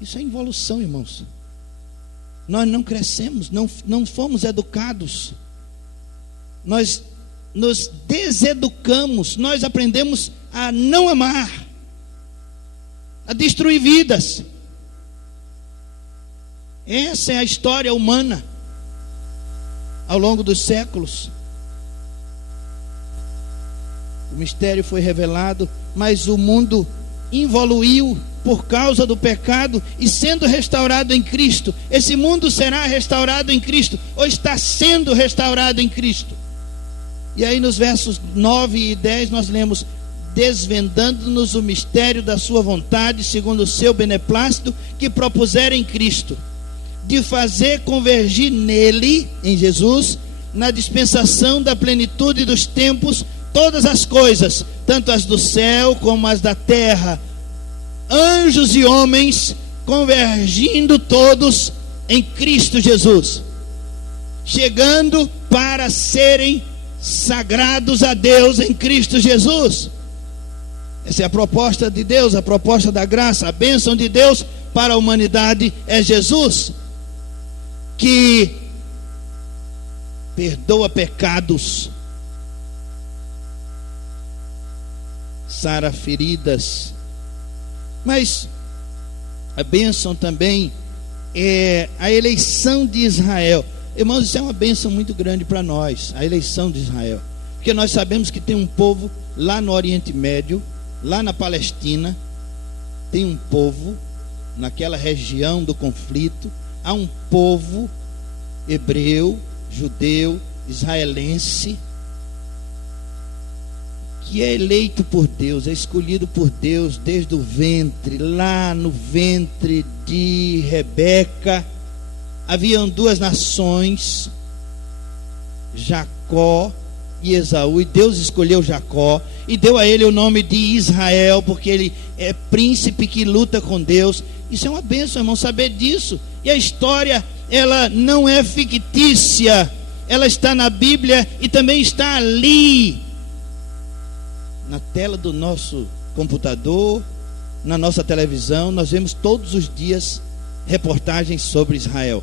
Isso é involução, irmãos. Nós não crescemos, não fomos educados, nós nos deseducamos, nós aprendemos a não amar, a destruir vidas. Essa é a história humana ao longo dos séculos. O mistério foi revelado, mas o mundo evoluiu por causa do pecado, e sendo restaurado em Cristo, esse mundo será restaurado em Cristo, ou está sendo restaurado em Cristo. E aí nos versos 9 e 10 nós lemos: desvendando-nos o mistério da sua vontade, segundo o seu beneplácito, que propusera em Cristo, de fazer convergir nele, em Jesus, na dispensação da plenitude dos tempos, todas as coisas, tanto as do céu como as da terra, anjos e homens, convergindo todos em Cristo Jesus, chegando para serem sagrados a Deus em Cristo Jesus. Essa é a proposta de Deus, a proposta da graça, a bênção de Deus para a humanidade é Jesus, que perdoa pecados, sara feridas. Mas a bênção também é a eleição de Israel. Irmãos, isso é uma bênção muito grande para nós, a eleição de Israel. Porque nós sabemos que tem um povo lá no Oriente Médio, lá na Palestina, tem um povo naquela região do conflito. Há um povo hebreu, judeu, israelense, que é eleito por Deus, é escolhido por Deus desde o ventre. Lá no ventre de Rebeca haviam duas nações, Jacó e Esaú, e Deus escolheu Jacó e deu a ele o nome de Israel, porque ele é príncipe que luta com Deus. Isso é uma bênção, irmão, saber disso. E a história, ela não é fictícia, ela está na Bíblia e também está ali na tela do nosso computador, na nossa televisão. Nós vemos todos os dias reportagens sobre Israel.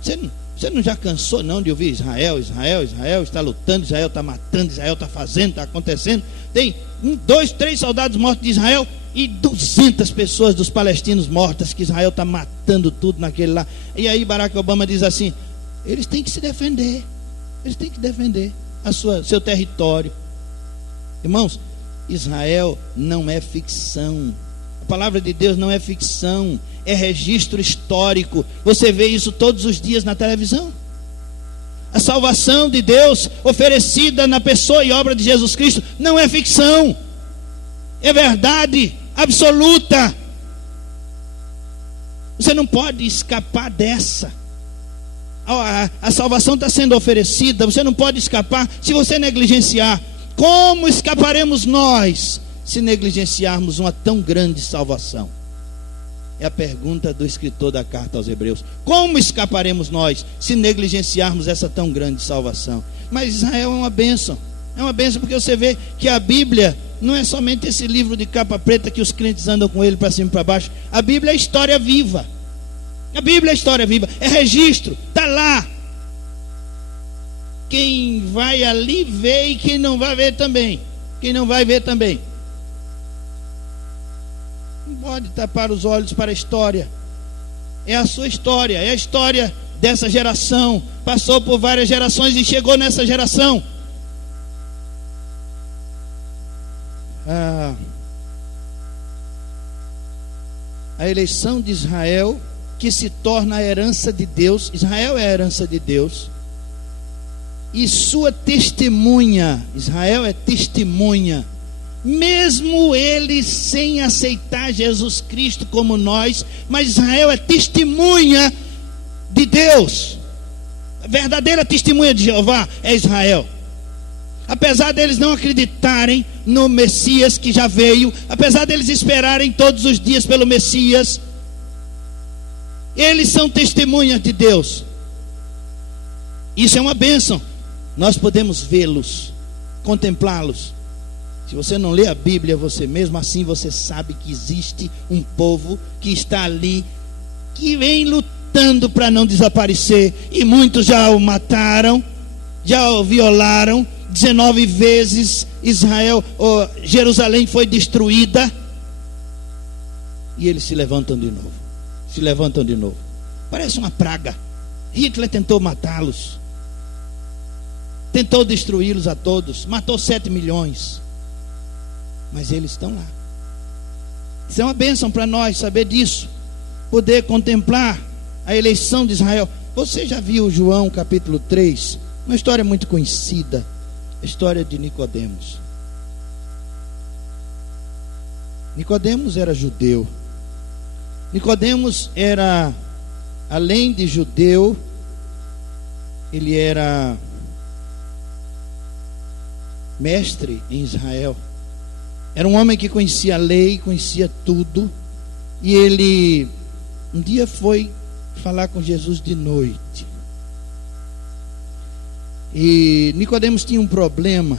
Você não já cansou não de ouvir Israel está lutando, Israel está matando, Israel está fazendo, está acontecendo. Tem 2, 3 soldados mortos de Israel e 200 pessoas dos palestinos mortas, que Israel está matando tudo naquele lá. E aí Barack Obama diz assim: eles têm que se defender, eles têm que defender seu território. Irmãos, Israel não é ficção. A palavra de Deus não é ficção, é registro histórico. Você vê isso todos os dias na televisão. A salvação de Deus oferecida na pessoa e obra de Jesus Cristo não é ficção, é verdade absoluta. Você não pode escapar dessa. A salvação está sendo oferecida, você não pode escapar se você negligenciar. Como escaparemos nós se negligenciarmos uma tão grande salvação? É a pergunta do escritor da carta aos Hebreus. Como escaparemos nós se negligenciarmos essa tão grande salvação? Mas Israel é uma bênção. É uma bênção porque você vê que a Bíblia não é somente esse livro de capa preta que os crentes andam com ele para cima e para baixo. A Bíblia é história viva. A Bíblia é história viva, é registro, está lá. Quem vai ali vê e quem não vai ver também. Quem não vai ver também. Não pode tapar os olhos para a história. É a sua história, é a história dessa geração. Passou por várias gerações e chegou nessa geração. A eleição de Israel, que se torna a herança de Deus. Israel é a herança de Deus. E sua testemunha, Israel é testemunha, mesmo eles sem aceitar Jesus Cristo como nós, mas Israel é testemunha de Deus. A verdadeira testemunha de Jeová é Israel. Apesar deles não acreditarem no Messias que já veio, apesar deles esperarem todos os dias pelo Messias, eles são testemunhas de Deus. Isso é uma bênção. Nós podemos vê-los, contemplá-los. Se você não lê a Bíblia você mesmo, assim você sabe que existe um povo que está ali, que vem lutando para não desaparecer. E muitos já o mataram, já o violaram. 19 vezes Jerusalém foi destruída. E eles se levantam de novo. Se levantam de novo. Parece uma praga. Hitler tentou matá-los. Tentou destruí-los a todos. Matou 7 milhões. Mas eles estão lá. Isso é uma bênção para nós saber disso, poder contemplar a eleição de Israel. Você já viu João capítulo 3? Uma história muito conhecida, a história de Nicodemos. Nicodemos era judeu. Nicodemos era, além de judeu, ele era mestre em Israel. Era um homem que conhecia a lei, conhecia tudo. E ele um dia foi falar com Jesus de noite. E Nicodemos tinha um problema.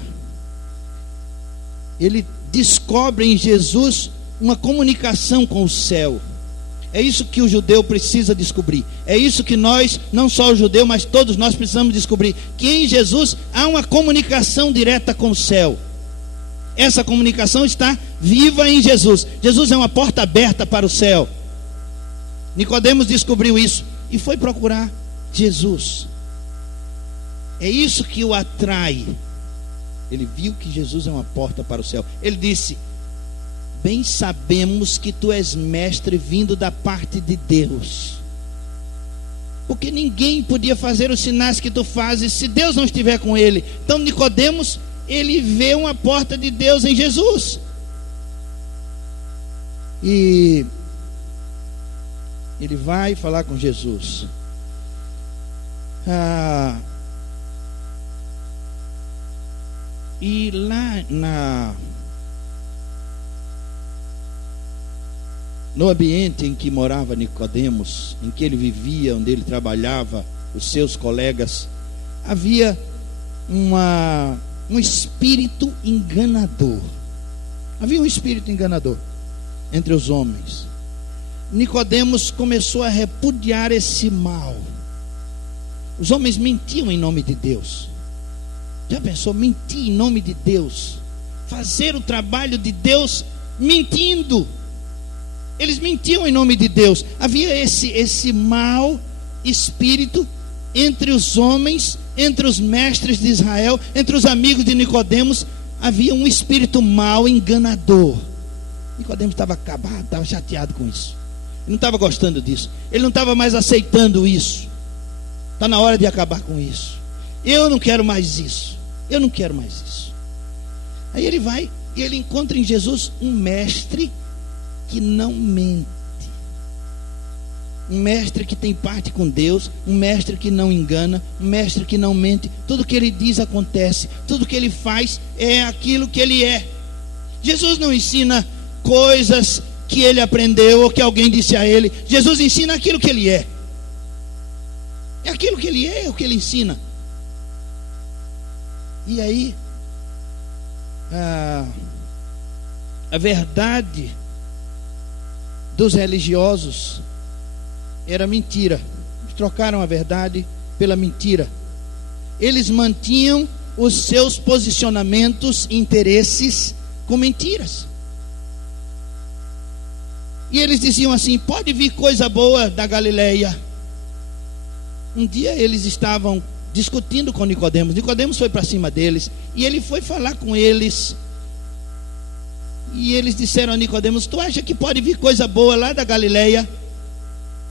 Ele descobre em Jesus uma comunicação com o céu. É isso que o judeu precisa descobrir. É isso que nós, não só o judeu, mas todos nós precisamos descobrir. Que em Jesus há uma comunicação direta com o céu. Essa comunicação está viva em Jesus. Jesus é uma porta aberta para o céu. Nicodemos descobriu isso e foi procurar Jesus. É isso que o atrai. Ele viu que Jesus é uma porta para o céu. Ele disse: bem sabemos que tu és mestre vindo da parte de Deus, porque ninguém podia fazer os sinais que tu fazes se Deus não estiver com ele. Então Nicodemos, ele vê uma porta de Deus em Jesus. E ele vai falar com Jesus. E lá no ambiente em que morava Nicodemos, em que ele vivia, onde ele trabalhava, os seus colegas, havia um espírito enganador. Havia um espírito enganador entre os homens. Nicodemos começou a repudiar esse mal. Os homens mentiam em nome de Deus. Já pensou? Mentir em nome de Deus, fazer o trabalho de Deus mentindo. Eles mentiam em nome de Deus. Havia esse mau espírito entre os homens, entre os mestres de Israel, entre os amigos de Nicodemos. Havia um espírito mau, enganador. Nicodemos estava acabado, estava chateado com isso. Ele não estava gostando disso. Ele não estava mais aceitando isso. Está na hora de acabar com isso. Eu não quero mais isso. Eu não quero mais isso. Aí ele vai e ele encontra em Jesus um mestre que não mente. Um mestre que tem parte com Deus. Um mestre que não engana. Um mestre que não mente. Tudo que ele diz acontece. Tudo que ele faz é aquilo que ele é. Jesus não ensina coisas que ele aprendeu ou que alguém disse a ele. Jesus ensina aquilo que ele é. É aquilo que ele é o que ele ensina. E aí a verdade dos religiosos era mentira. Eles trocaram a verdade pela mentira. Eles mantinham os seus posicionamentos e interesses com mentiras. E eles diziam assim: pode vir coisa boa da Galileia. Um dia eles estavam discutindo com Nicodemos. Nicodemos foi para cima deles e ele foi falar com eles. E eles disseram a Nicodemos: tu acha que pode vir coisa boa lá da Galileia?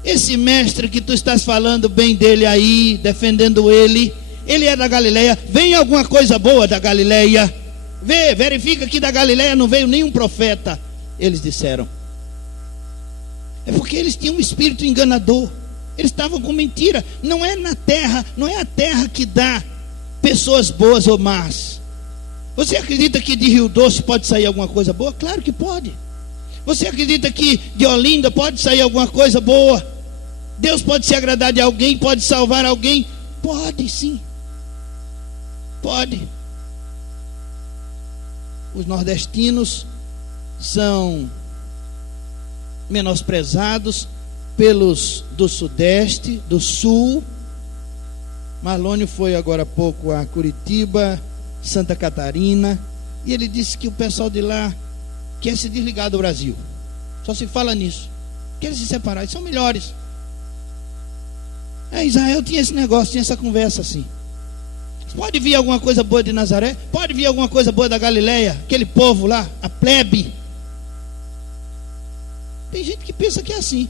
Esse mestre que tu estás falando bem dele aí, defendendo ele é da Galileia. Vem alguma coisa boa da Galileia? Verifica que da Galileia não veio nenhum profeta. Eles disseram. É porque eles tinham um espírito enganador. Eles estavam com mentira. Não é na terra, não é a terra que dá pessoas boas ou más. Você acredita que de Rio Doce pode sair alguma coisa boa? Claro que pode. Você acredita que de Olinda pode sair alguma coisa boa? Deus pode se agradar de alguém, pode salvar alguém? Pode sim. Pode. Os nordestinos são menosprezados pelos do Sudeste, do Sul. Marlônio foi agora há pouco a Curitiba, Santa Catarina, e ele disse que o pessoal de lá quer se desligar do Brasil. Só se fala nisso. Querem se separar, eles são melhores. Israel tinha esse negócio, tinha essa conversa assim. Pode vir alguma coisa boa de Nazaré? Pode vir alguma coisa boa da Galileia? Aquele povo lá, a plebe. assim.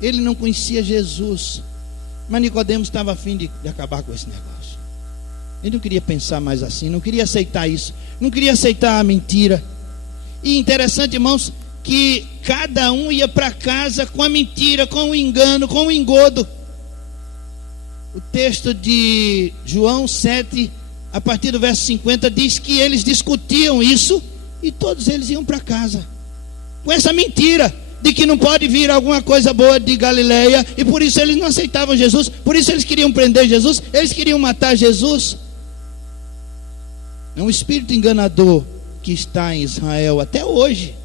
Ele não conhecia Jesus, mas Nicodemos estava a fim de acabar com esse negócio. Ele não queria pensar mais assim, não queria aceitar isso, não queria aceitar a mentira. E interessante, irmãos, que cada um ia para casa com a mentira, com o engano, com o engodo. O texto de João 7, a partir do verso 50, diz que eles discutiam isso e todos eles iam para casa com essa mentira de que não pode vir alguma coisa boa de Galileia, e por isso eles não aceitavam Jesus, por isso eles queriam prender Jesus, eles queriam matar Jesus. É um espírito enganador que está em Israel até hoje.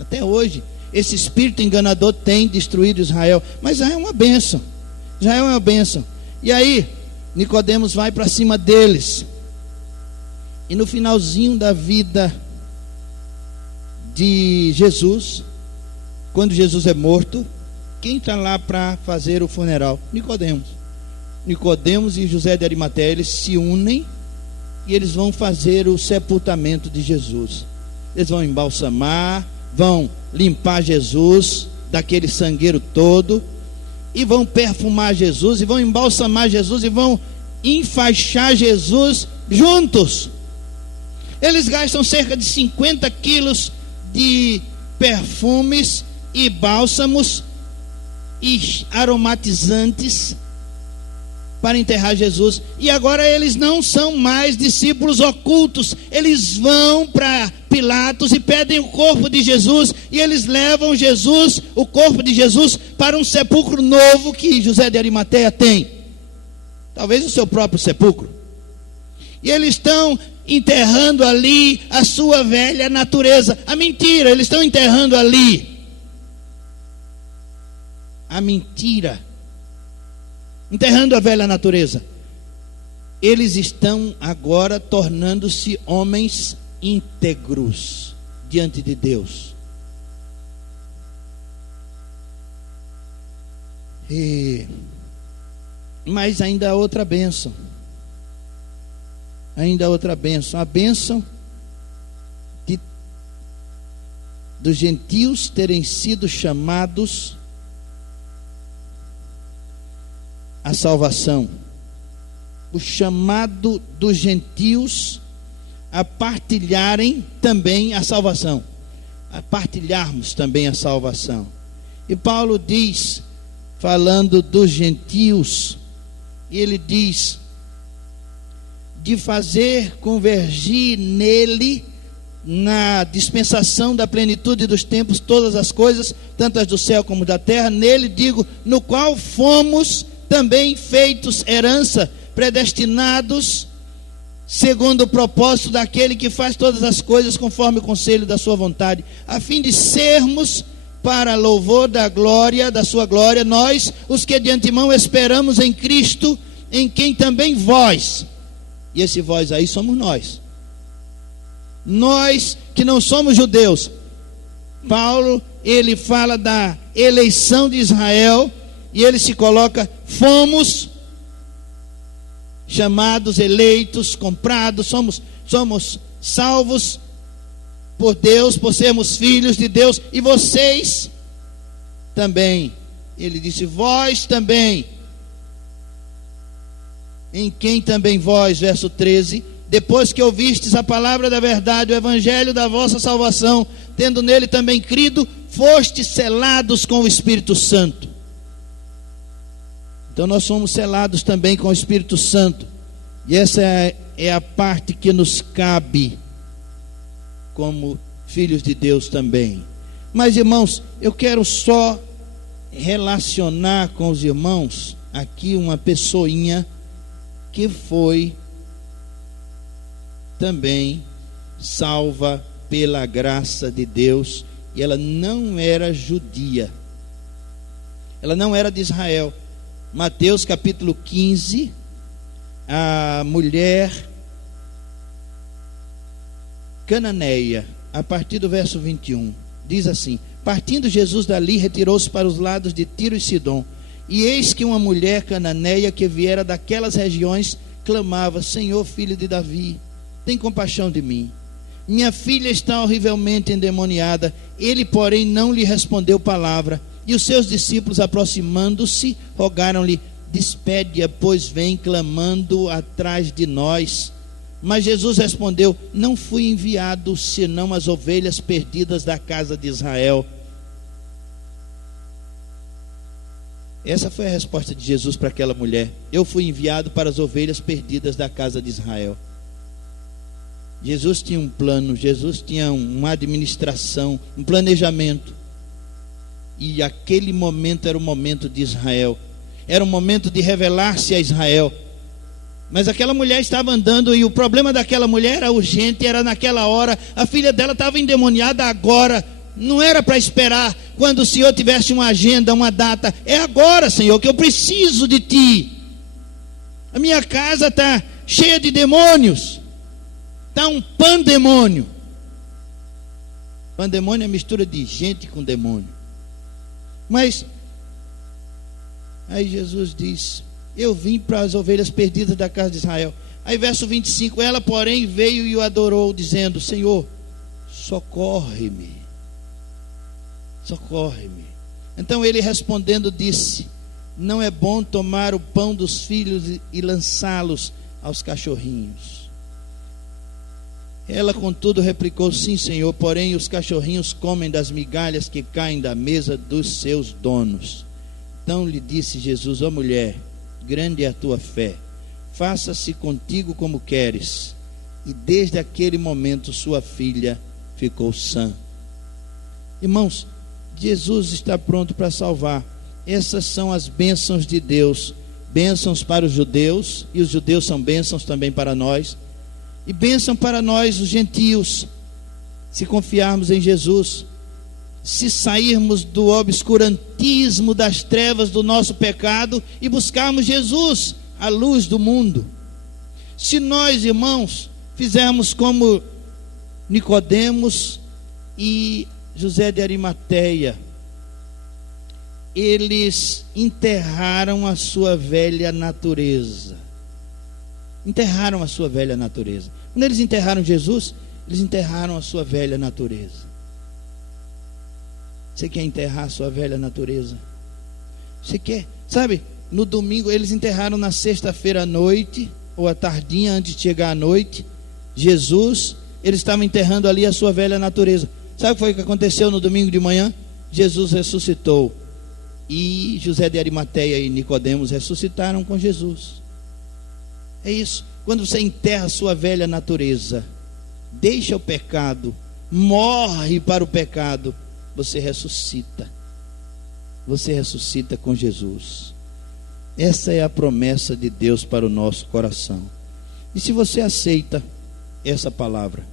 Até hoje, esse espírito enganador tem destruído Israel, mas já é uma bênção. Já é uma bênção. E aí, Nicodemos vai para cima deles. E no finalzinho da vida de Jesus, quando Jesus é morto, quem está lá para fazer o funeral? Nicodemos. Nicodemos e José de Arimateia, eles se unem e eles vão fazer o sepultamento de Jesus. Eles vão embalsamar, vão limpar Jesus daquele sangueiro todo, e vão perfumar Jesus, e vão embalsamar Jesus, e vão enfaixar Jesus juntos. Eles gastam cerca de 50 quilos de perfumes e bálsamos e aromatizantes para enterrar Jesus. E agora eles não são mais discípulos ocultos. Eles vão para Pilatos e pedem o corpo de Jesus, e eles levam Jesus, o corpo de Jesus, para um sepulcro novo que José de Arimateia tem, talvez o seu próprio sepulcro. E eles estão enterrando ali a sua velha natureza, a mentira. Eles estão enterrando ali a mentira, enterrando a velha natureza. Eles estão agora tornando-se homens íntegros diante de Deus. Mas ainda há outra bênção. Ainda há outra bênção. A bênção dos gentios terem sido chamados à salvação. O chamado dos gentios a partilharem também a salvação, a partilharmos também a salvação. E Paulo diz, falando dos gentios, ele diz de fazer convergir nele, na dispensação da plenitude dos tempos, todas as coisas, tanto as do céu como da terra, nele, digo, no qual fomos também feitos herança, predestinados segundo o propósito daquele que faz todas as coisas conforme o conselho da sua vontade, a fim de sermos para louvor da glória, da sua glória, nós, os que de antemão esperamos em Cristo, em quem também vós, e esse vós aí somos nós que não somos judeus. Paulo, ele fala da eleição de Israel, e ele se coloca, fomos chamados, eleitos, comprados, somos salvos por Deus, por sermos filhos de Deus, e vocês também. Ele disse, vós também, em quem também vós, verso 13, depois que ouvistes a palavra da verdade, o evangelho da vossa salvação, tendo nele também crido, fostes selados com o Espírito Santo. Então nós somos selados também com o Espírito Santo, e essa é a parte que nos cabe como filhos de Deus também. Mas, irmãos, eu quero só relacionar com os irmãos aqui uma pessoinha que foi também salva pela graça de Deus, e ela não era judia, ela não era de Israel. Mateus capítulo 15, a mulher cananeia, a partir do verso 21, diz assim: partindo Jesus dali, retirou-se para os lados de Tiro e Sidom, e eis que uma mulher cananeia que viera daquelas regiões clamava: Senhor, filho de Davi, tem compaixão de mim. minha filha está horrivelmente endemoniada. Ele, porém, não lhe respondeu palavra. E os seus discípulos, aproximando-se, rogaram-lhe: despede-a, pois vem clamando atrás de nós. Mas Jesus respondeu: não fui enviado senão as ovelhas perdidas da casa de Israel. Essa foi a resposta de Jesus para aquela mulher: eu fui enviado para as ovelhas perdidas da casa de Israel. Jesus tinha um plano, Jesus tinha uma administração, um planejamento. E aquele momento era o momento de Israel, era o momento de revelar-se a Israel. Mas aquela mulher estava andando, e o problema daquela mulher era urgente, era naquela hora. A filha dela estava endemoniada agora. Não era para esperar quando o Senhor tivesse uma agenda, uma data. É agora, Senhor, que eu preciso de Ti. A minha casa está cheia de demônios. Está um pandemônio. Pandemônio é mistura de gente com demônio. Mas aí Jesus diz: eu vim para as ovelhas perdidas da casa de Israel. Aí verso 25: ela, porém, veio e o adorou, dizendo: Senhor, socorre-me. Socorre-me. Então ele respondendo disse: não é bom tomar o pão dos filhos e lançá-los aos cachorrinhos. Ela, contudo, replicou: sim, Senhor, porém os cachorrinhos comem das migalhas que caem da mesa dos seus donos. Então lhe disse Jesus: ó mulher, grande é a tua fé, faça-se contigo como queres. E desde aquele momento sua filha ficou sã. Irmãos, Jesus está pronto para salvar. Essas são as bênçãos de Deus. Bênçãos para os judeus, e os judeus são bênçãos também para nós. E bênção para nós, os gentios, se confiarmos em Jesus, se sairmos do obscurantismo das trevas do nosso pecado e buscarmos Jesus, a luz do mundo. Se nós, irmãos, fizermos como Nicodemos e José de Arimateia, eles enterraram a sua velha natureza. Enterraram a sua velha natureza. Quando eles enterraram Jesus, eles enterraram a sua velha natureza. Você quer enterrar a sua velha natureza? Você quer? Sabe, no domingo, eles enterraram na sexta-feira à noite, ou à tardinha, antes de chegar à noite, Jesus. Eles estavam enterrando ali a sua velha natureza. Sabe o que foi que aconteceu no domingo de manhã? Jesus ressuscitou. E José de Arimateia e Nicodemos ressuscitaram com Jesus. É isso. Quando você enterra a sua velha natureza, deixa o pecado, morre para o pecado, você ressuscita. Você ressuscita com Jesus. Essa é a promessa de Deus para o nosso coração. E se você aceita essa palavra,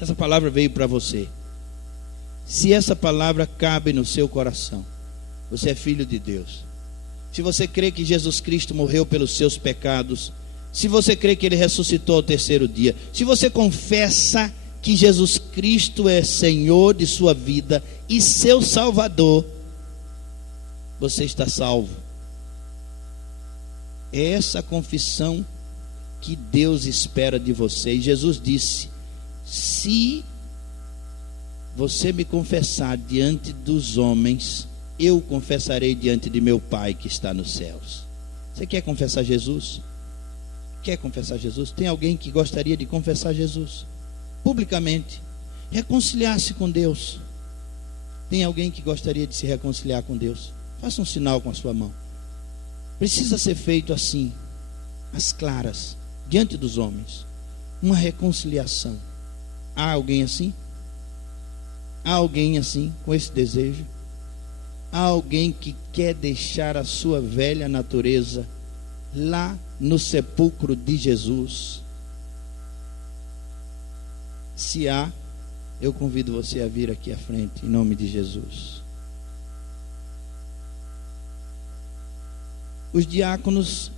essa palavra veio para você, se essa palavra cabe no seu coração, você é filho de Deus. Se você crê que Jesus Cristo morreu pelos seus pecados, se você crê que Ele ressuscitou ao terceiro dia, se você confessa que Jesus Cristo é Senhor de sua vida e seu Salvador, você está salvo. É essa confissão que Deus espera de você. E Jesus disse: se você me confessar diante dos homens, eu confessarei diante de meu Pai que está nos céus. Você quer confessar Jesus? Quer confessar Jesus? Tem alguém que gostaria de confessar Jesus publicamente, reconciliar-se com Deus? Tem alguém que gostaria de se reconciliar com Deus? Faça um sinal com a sua mão. Precisa ser feito assim, às claras, diante dos homens, uma reconciliação. Há alguém assim? Há alguém assim, com esse desejo? Há alguém que quer deixar a sua velha natureza lá no sepulcro de Jesus? Se há, eu convido você a vir aqui à frente, em nome de Jesus. Os diáconos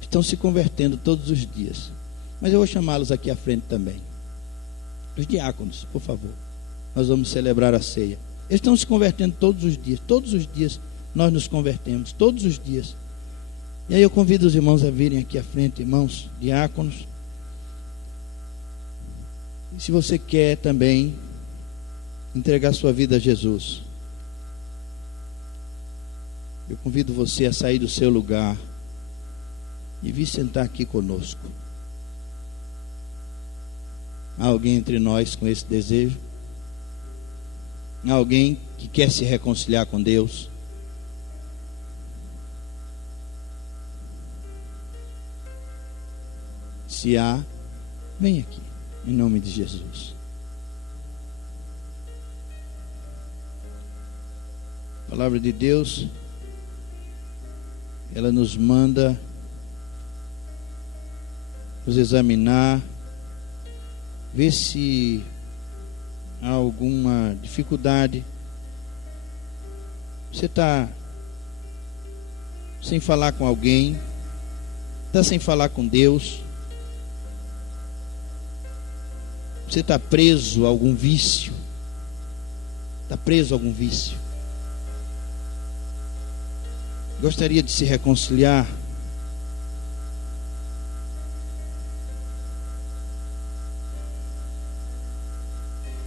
estão se convertendo todos os dias, mas eu vou chamá-los aqui à frente também. Os diáconos, por favor, nós vamos celebrar a ceia. Eles estão se convertendo todos os dias nós nos convertemos, todos os dias. E aí eu convido os irmãos a virem aqui à frente, irmãos diáconos. E se você quer também entregar sua vida a Jesus, eu convido você a sair do seu lugar e vir sentar aqui conosco. Há alguém entre nós com esse desejo? Há alguém que quer se reconciliar com Deus? Se há, vem aqui, em nome de Jesus. A palavra de Deus, ela nos manda nos examinar, ver se há alguma dificuldade. Você está sem falar com alguém, está sem falar com Deus, você está preso a algum vício, está preso a algum vício, gostaria de se reconciliar.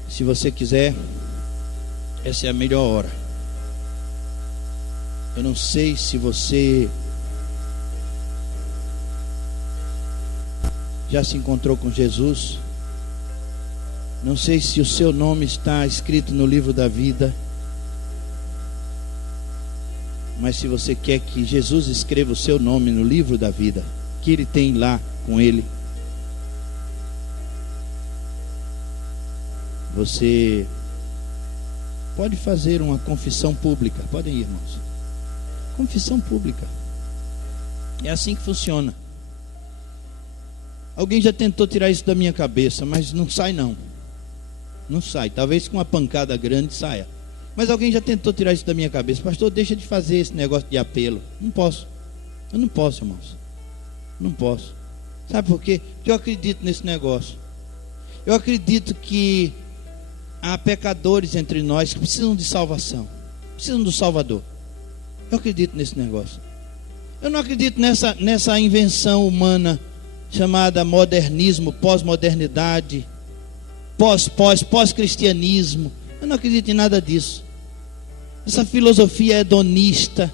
Se você quiser, essa é a melhor hora. Eu não sei se você já se encontrou com Jesus. Não sei se o seu nome está escrito no livro da vida. Mas se você quer que Jesus escreva o seu nome no livro da vida, que Ele tem lá com Ele, você pode fazer uma confissão pública. Podem ir, irmãos. Confissão pública. É assim que funciona. Alguém já tentou tirar isso da minha cabeça, mas não sai não. Não sai. Talvez com uma pancada grande saia. Mas alguém já tentou tirar isso da minha cabeça. Pastor, deixa de fazer esse negócio de apelo. Não posso. Eu não posso, irmãos. Não posso. Sabe por quê? Porque eu acredito nesse negócio. Eu acredito que há pecadores entre nós que precisam de salvação, precisam do Salvador. Eu acredito nesse negócio. Eu não acredito nessa invenção humana chamada modernismo, pós-modernidade, pós-cristianismo. Eu não acredito em nada disso. Essa filosofia hedonista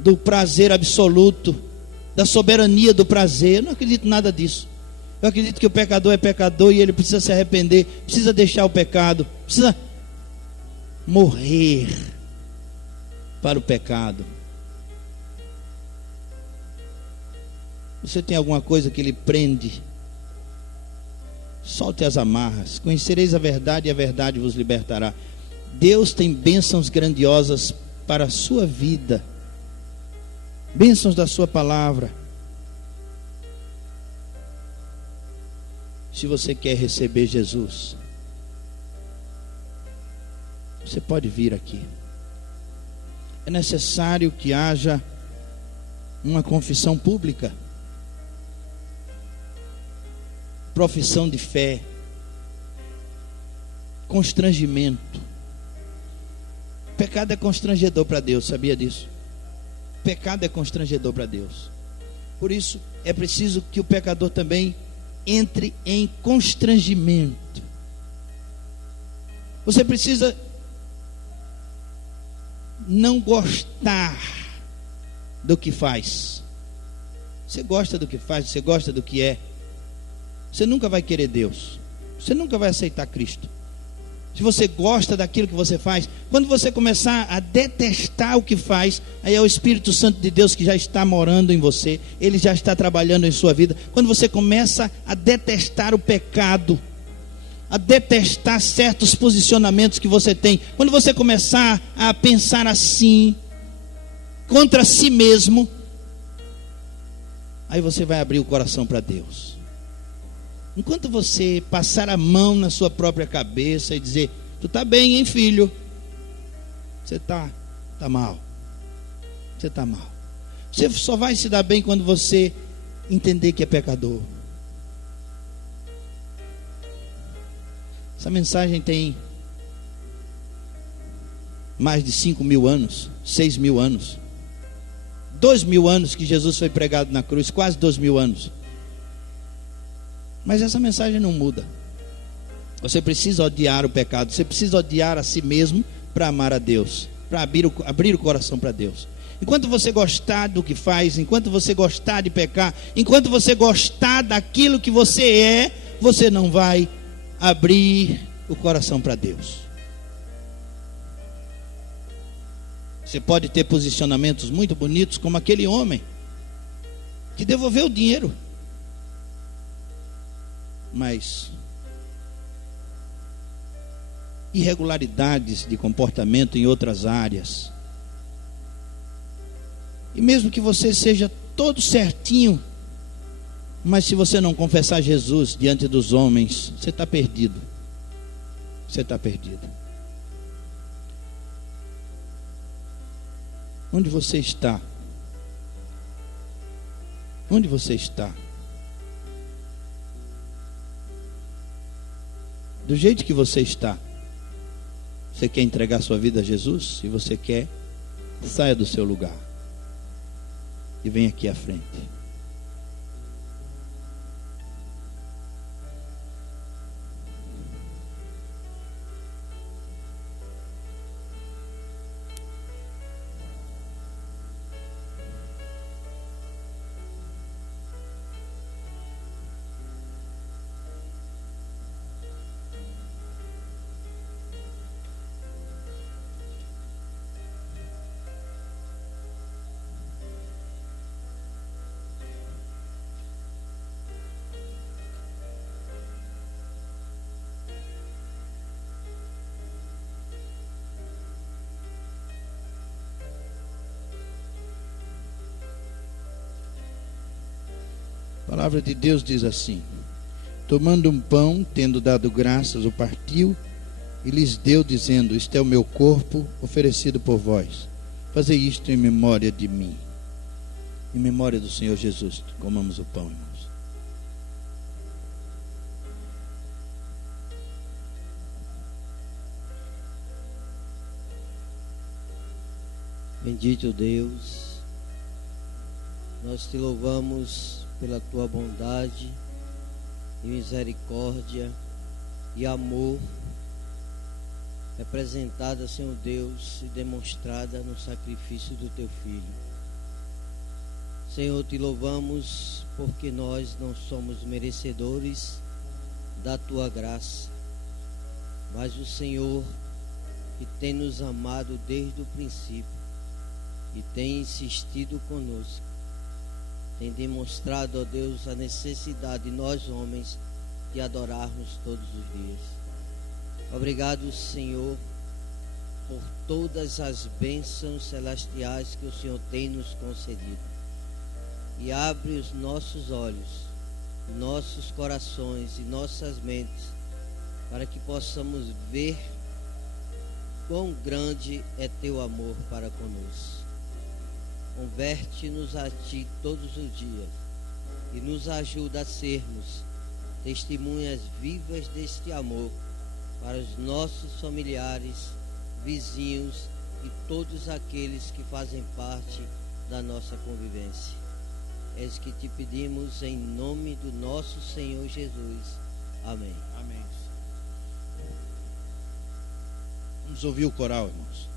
do prazer absoluto, da soberania do prazer, eu não acredito em nada disso. Eu acredito que o pecador é pecador e ele precisa se arrepender, precisa deixar o pecado, precisa morrer para o pecado. Você tem alguma coisa que lhe prende? Solte as amarras. Conhecereis a verdade e a verdade vos libertará. Deus tem bênçãos grandiosas para a sua vida, bênçãos da sua palavra. Se você quer receber Jesus, você pode vir aqui. É necessário que haja uma confissão pública, profissão de fé, constrangimento. Pecado é constrangedor para Deus, sabia disso? Pecado é constrangedor para Deus. Por isso é preciso que o pecador também entre em constrangimento. Você precisa não gostar do que faz. Você gosta do que faz, você gosta do que é. Você nunca vai querer Deus. Você nunca vai aceitar Cristo. Se você gosta daquilo que você faz, quando você começar a detestar o que faz, aí é o Espírito Santo de Deus que já está morando em você, ele já está trabalhando em sua vida. Quando você começa a detestar o pecado, a detestar certos posicionamentos que você tem, quando você começar a pensar assim, contra si mesmo, aí você vai abrir o coração para Deus. Enquanto você passar a mão na sua própria cabeça e dizer: tu está bem, hein, filho? Você está mal. Você está mal. Você só vai se dar bem quando você entender que é pecador. Essa mensagem tem mais de 5.000 anos, 6.000 anos, 2.000 anos que Jesus foi pregado na cruz, quase 2.000 anos. Mas essa mensagem não muda. Você precisa odiar o pecado. Você precisa odiar a si mesmo para amar a Deus, para abrir o coração para Deus. Enquanto você gostar do que faz, enquanto você gostar de pecar, enquanto você gostar daquilo que você é, você não vai abrir o coração para Deus. Você pode ter posicionamentos muito bonitos, como aquele homem que devolveu o dinheiro, mas irregularidades de comportamento em outras áreas. E mesmo que você seja todo certinho, mas se você não confessar Jesus diante dos homens, você está perdido. Você está perdido. Onde você está? Onde você está? Do jeito que você está, você quer entregar sua vida a Jesus? Se você quer, saia do seu lugar e venha aqui à frente. A palavra de Deus diz assim: tomando um pão, tendo dado graças, o partiu e lhes deu, dizendo: isto é o meu corpo oferecido por vós. Fazei isto em memória de mim. Em memória do Senhor Jesus. Comamos o pão, irmãos. Bendito Deus, nós te louvamos pela tua bondade e misericórdia e amor representada, Senhor Deus, e demonstrada no sacrifício do teu Filho. Senhor, te louvamos porque nós não somos merecedores da tua graça, mas o Senhor que tem nos amado desde o princípio e tem insistido conosco, tem demonstrado, ó Deus, a necessidade de nós homens de adorarmos todos os dias. Obrigado, Senhor, por todas as bênçãos celestiais que o Senhor tem nos concedido. E abre os nossos olhos, nossos corações e nossas mentes, para que possamos ver quão grande é teu amor para conosco. Converte-nos a ti todos os dias e nos ajuda a sermos testemunhas vivas deste amor para os nossos familiares, vizinhos e todos aqueles que fazem parte da nossa convivência. É isso que te pedimos em nome do nosso Senhor Jesus. Amém. Amém. Vamos ouvir o coral, irmãos.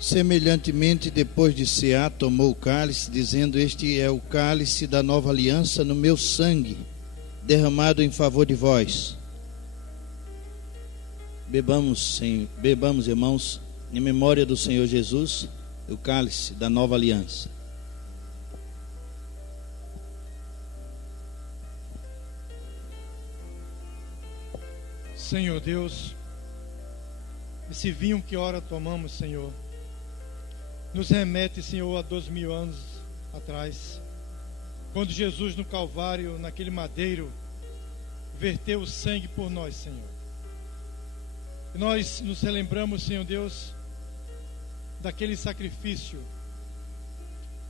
Semelhantemente, depois de cear, tomou o cálice, dizendo: Este é o cálice da nova aliança no meu sangue, derramado em favor de vós. Bebamos, irmãos, em memória do Senhor Jesus, o cálice da nova aliança. Senhor Deus, esse vinho que ora tomamos, Senhor, nos remete, Senhor, a 2000 anos atrás, quando Jesus no Calvário, naquele madeiro, verteu o sangue por nós, Senhor. E nós nos relembramos, Senhor Deus, daquele sacrifício,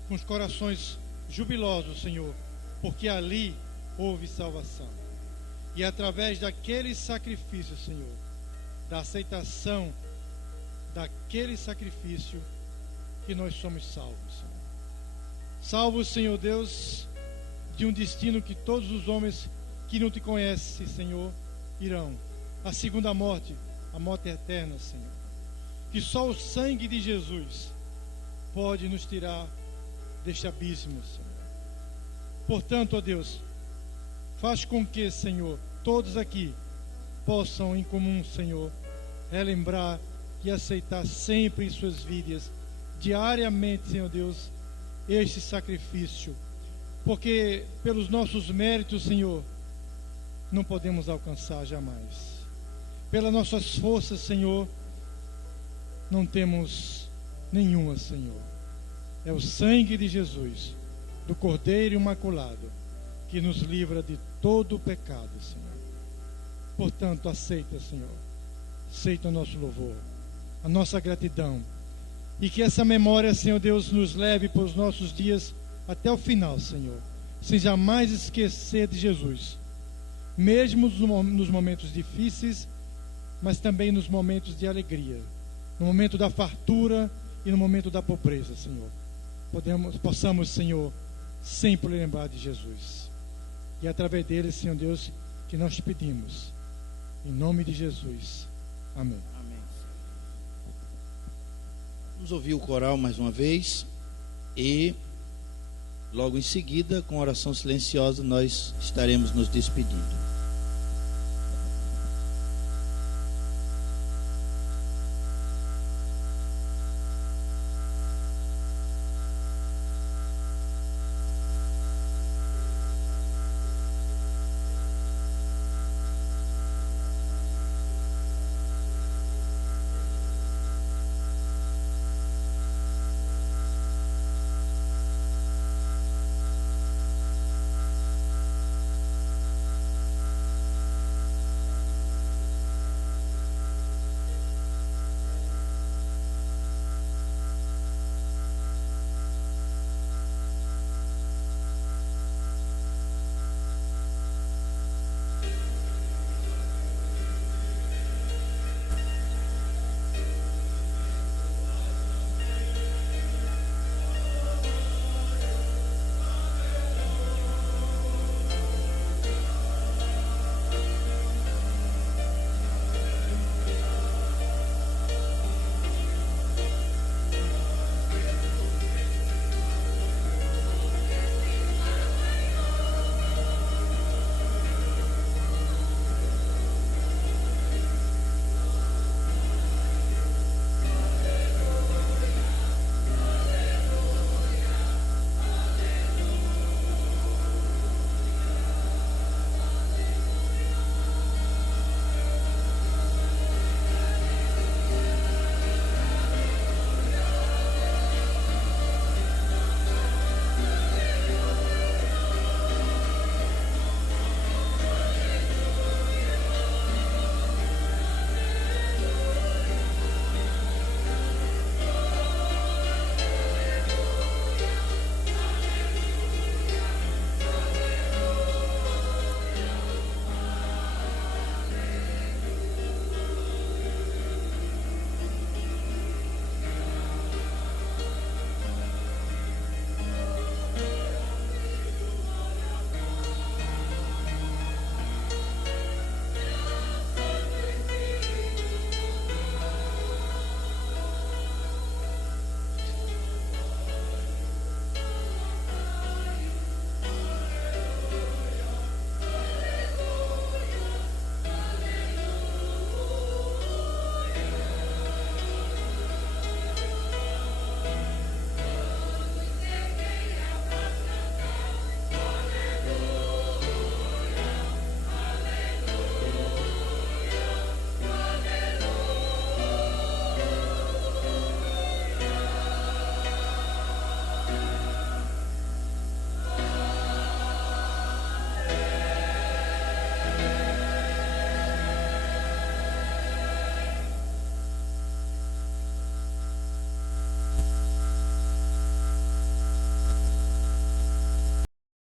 com os corações jubilosos, Senhor, porque ali houve salvação. E através daquele sacrifício, Senhor, da aceitação daquele sacrifício, que nós somos salvos, Senhor. Salvos, Senhor Deus, de um destino que todos os homens que não te conhecem, Senhor, irão. A segunda morte, a morte eterna, Senhor. Que só o sangue de Jesus pode nos tirar deste abismo, Senhor. Portanto, ó Deus, faz com que, Senhor, todos aqui possam em comum, Senhor, relembrar e aceitar sempre em suas vidas, diariamente, Senhor Deus, este sacrifício, porque pelos nossos méritos, Senhor, não podemos alcançar jamais. Pelas nossas forças, Senhor, não temos nenhuma, Senhor. É o sangue de Jesus, do Cordeiro Imaculado, que nos livra de todo o pecado, Senhor. Portanto, aceita, Senhor, aceita o nosso louvor, a nossa gratidão, e que essa memória, Senhor Deus, nos leve para os nossos dias até o final, Senhor, sem jamais esquecer de Jesus, mesmo nos momentos difíceis, mas também nos momentos de alegria, no momento da fartura e no momento da pobreza, Senhor. Possamos, Senhor, sempre lembrar de Jesus. E através dele, Senhor Deus, que nós te pedimos. Em nome de Jesus. Amém. Amém. Vamos ouvir o coral mais uma vez. E logo em seguida, com oração silenciosa, nós estaremos nos despedindo.